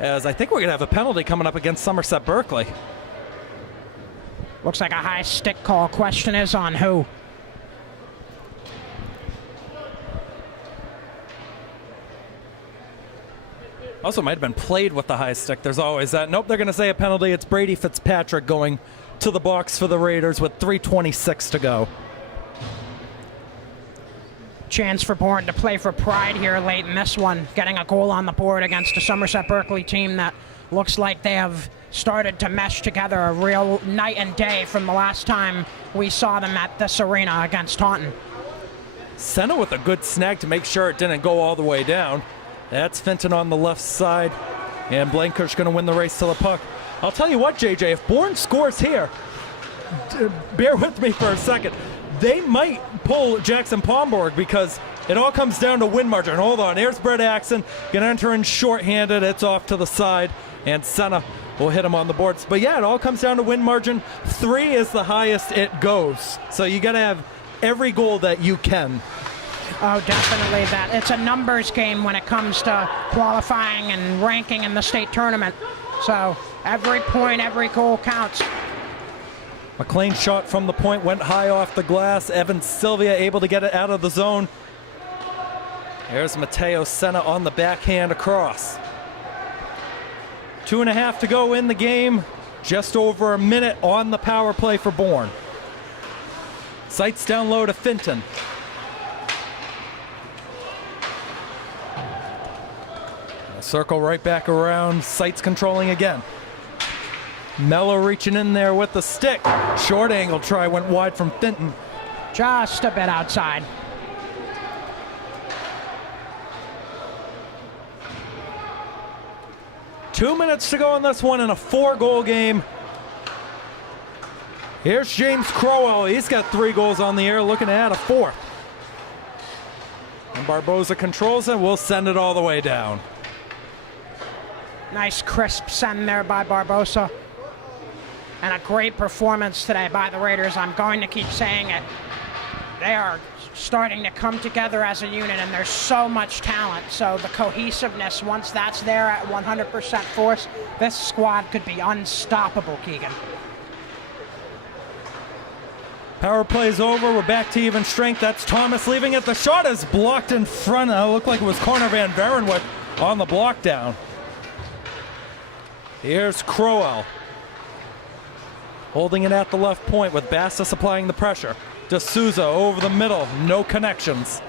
as I think we're gonna have a penalty coming up against Somerset Berkley. Looks like a high stick call. Question is on who? Also might have been played with the high stick. There's always that. Nope, they're gonna say a penalty. It's Brady Fitzpatrick going to the box for the Raiders with 3:26 to go. Chance for Bourne to play for pride here late in this one, getting a goal on the board against a Somerset Berkley team that looks like they have started to mesh together, a real night and day from the last time we saw them at this arena against Taunton. Senna with a good snag to make sure it didn't go all the way down. That's Fenton on the left side, and Blanker's going to win the race to the puck. I'll tell you what, JJ, if Bourne scores here, bear with me for a second, they might pull Jackson Palmborg because it all comes down to win margin. Hold on, here's Brett Axon, going to enter in shorthanded. It's off to the side, and Senna will hit him on the boards. But yeah, it all comes down to win margin. 3 is the highest it goes. So you got to have every goal that you can. Oh, definitely that. It's a numbers game when it comes to qualifying and ranking in the state tournament. So every point, every goal counts. McLean shot from the point, went high off the glass. Evan Silvia able to get it out of the zone. There's Mateo Senna on the backhand across. 2.5 to go in the game. Just over a minute on the power play for Bourne. Sights down low to Fenton. Circle right back around. Sights controlling again. Mello reaching in there with the stick. Short angle try went wide from Fenton. Just a bit outside. Two minutes to go in this one in a 4-goal game. Here's James Crowell. He's got 3 goals on the air, looking to add a 4th. And Barboza controls it. We'll send it all the way down. Nice crisp send there by Barbosa. And a great performance today by the Raiders. I'm going to keep saying it. They are starting to come together as a unit, and there's so much talent. So the cohesiveness, once that's there at 100% force, this squad could be unstoppable, Keegan. Power play's over. We're back to even strength. That's Thomas leaving it. The shot is blocked in front. It looked like it was Connor Van Varenwyk on the block down. Here's Crowell. Holding it at the left point with Bastis applying the pressure. D'Souza over the middle, no connections.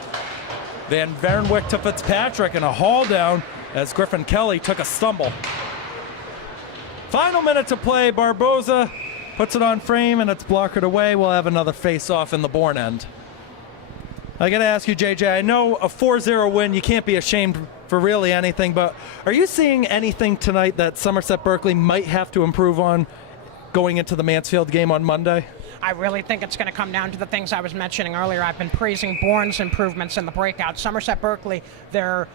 Van Varenwyk to Fitzpatrick and a haul down as Griffin Kelly took a stumble. Final minute to play. Barboza puts it on frame and it's blockered away. We'll have another face-off in the Bourne end. I got to ask you, JJ, I know a 4-0 win, you can't be ashamed for really anything, but are you seeing anything tonight that Somerset Berkley might have to improve on going into the Mansfield game on Monday? I really think it's going to come down to the things I was mentioning earlier. I've been praising Bourne's improvements in the breakout. Somerset Berkley, their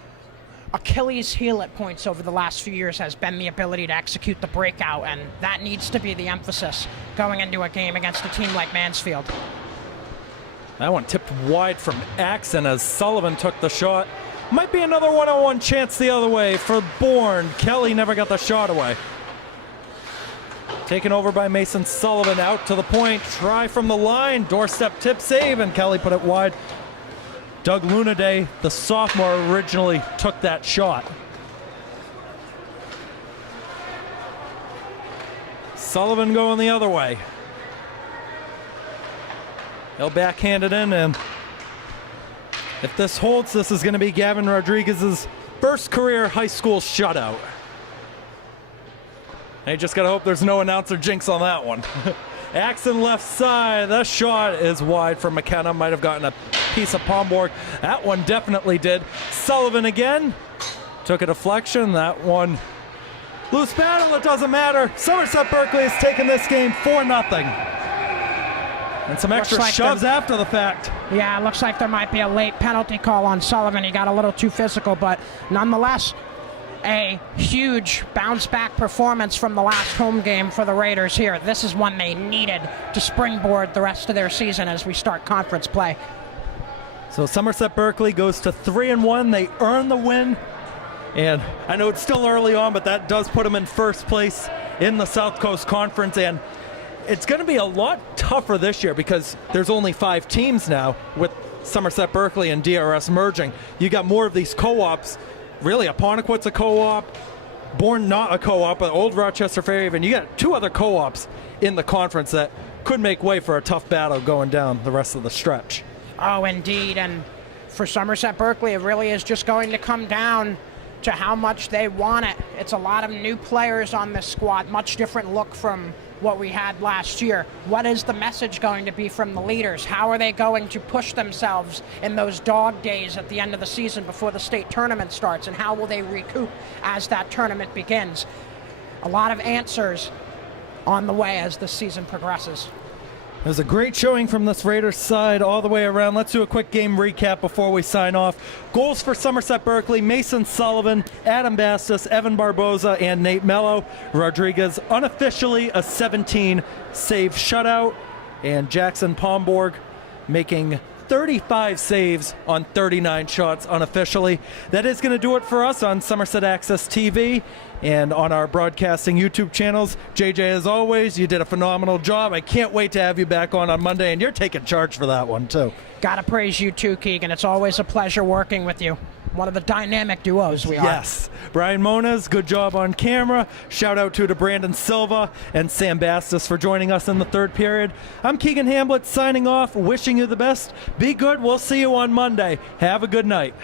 Achilles heel at points over the last few years has been the ability to execute the breakout, and that needs to be the emphasis going into a game against a team like Mansfield. That one tipped wide from Axon as Sullivan took the shot. Might be another one-on-one chance the other way for Bourne. Kelly never got the shot away. Taken over by Mason Sullivan, out to the point, try from the line, doorstep tip save, and Kelly put it wide. Doug Lunaday, the sophomore, originally took that shot. Sullivan going the other way. He'll backhand it in, and if this holds, this is going to be Gavin Rodriguez's first career high school shutout. They just got to hope there's no announcer jinx on that one. Axon left side. The shot is wide from McKenna. Might have gotten a piece of Pomborg. That one definitely did. Sullivan again. Took a deflection. That one. Loose battle. It doesn't matter. Somerset Berkley has taken this game 4-0. And some extra shoves after the fact. Yeah, it looks like there might be a late penalty call on Sullivan. He got a little too physical, but nonetheless, a huge bounce-back performance from the last home game for the Raiders here. This is one they needed to springboard the rest of their season as we start conference play. So Somerset Berkley goes to 3-1. They earn the win. And I know it's still early on, but that does put them in first place in the South Coast Conference. And it's going to be a lot tougher this year because there's only 5 teams now with Somerset Berkley and DRS merging. You got more of these co-ops. Really, Apponequet's a co-op, Bourne not a co-op, but Old Rochester Fairhaven. You got 2 other co-ops in the conference that could make way for a tough battle going down the rest of the stretch. Oh, indeed, and for Somerset Berkley, it really is just going to come down to how much they want it. It's a lot of new players on this squad, much different look from what we had last year. What is the message going to be from the leaders? How are they going to push themselves in those dog days at the end of the season before the state tournament starts? And how will they recoup as that tournament begins? A lot of answers on the way as the season progresses. It was a great showing from this Raiders side all the way around. Let's do a quick game recap before we sign off. Goals for Somerset Berkley: Mason Sullivan, Adam Bastis, Evan Barboza, and Nate Mello. Rodriguez unofficially a 17-save shutout, and Jackson Pomborg making 35 saves on 39 shots unofficially. That is going to do it for us on Somerset Access TV and on our broadcasting YouTube channels. JJ, as always, you did a phenomenal job. I can't wait to have you back on Monday, and you're taking charge for that one, too. Gotta praise you too, Keegan. It's always a pleasure working with you. One of the dynamic duos we are. Yes. Brian Moniz, good job on camera. Shout out to Brandon Silva and Sam Bastis for joining us in the third period. I'm Keegan Hamblett signing off, wishing you the best. Be good. We'll see you on Monday. Have a good night.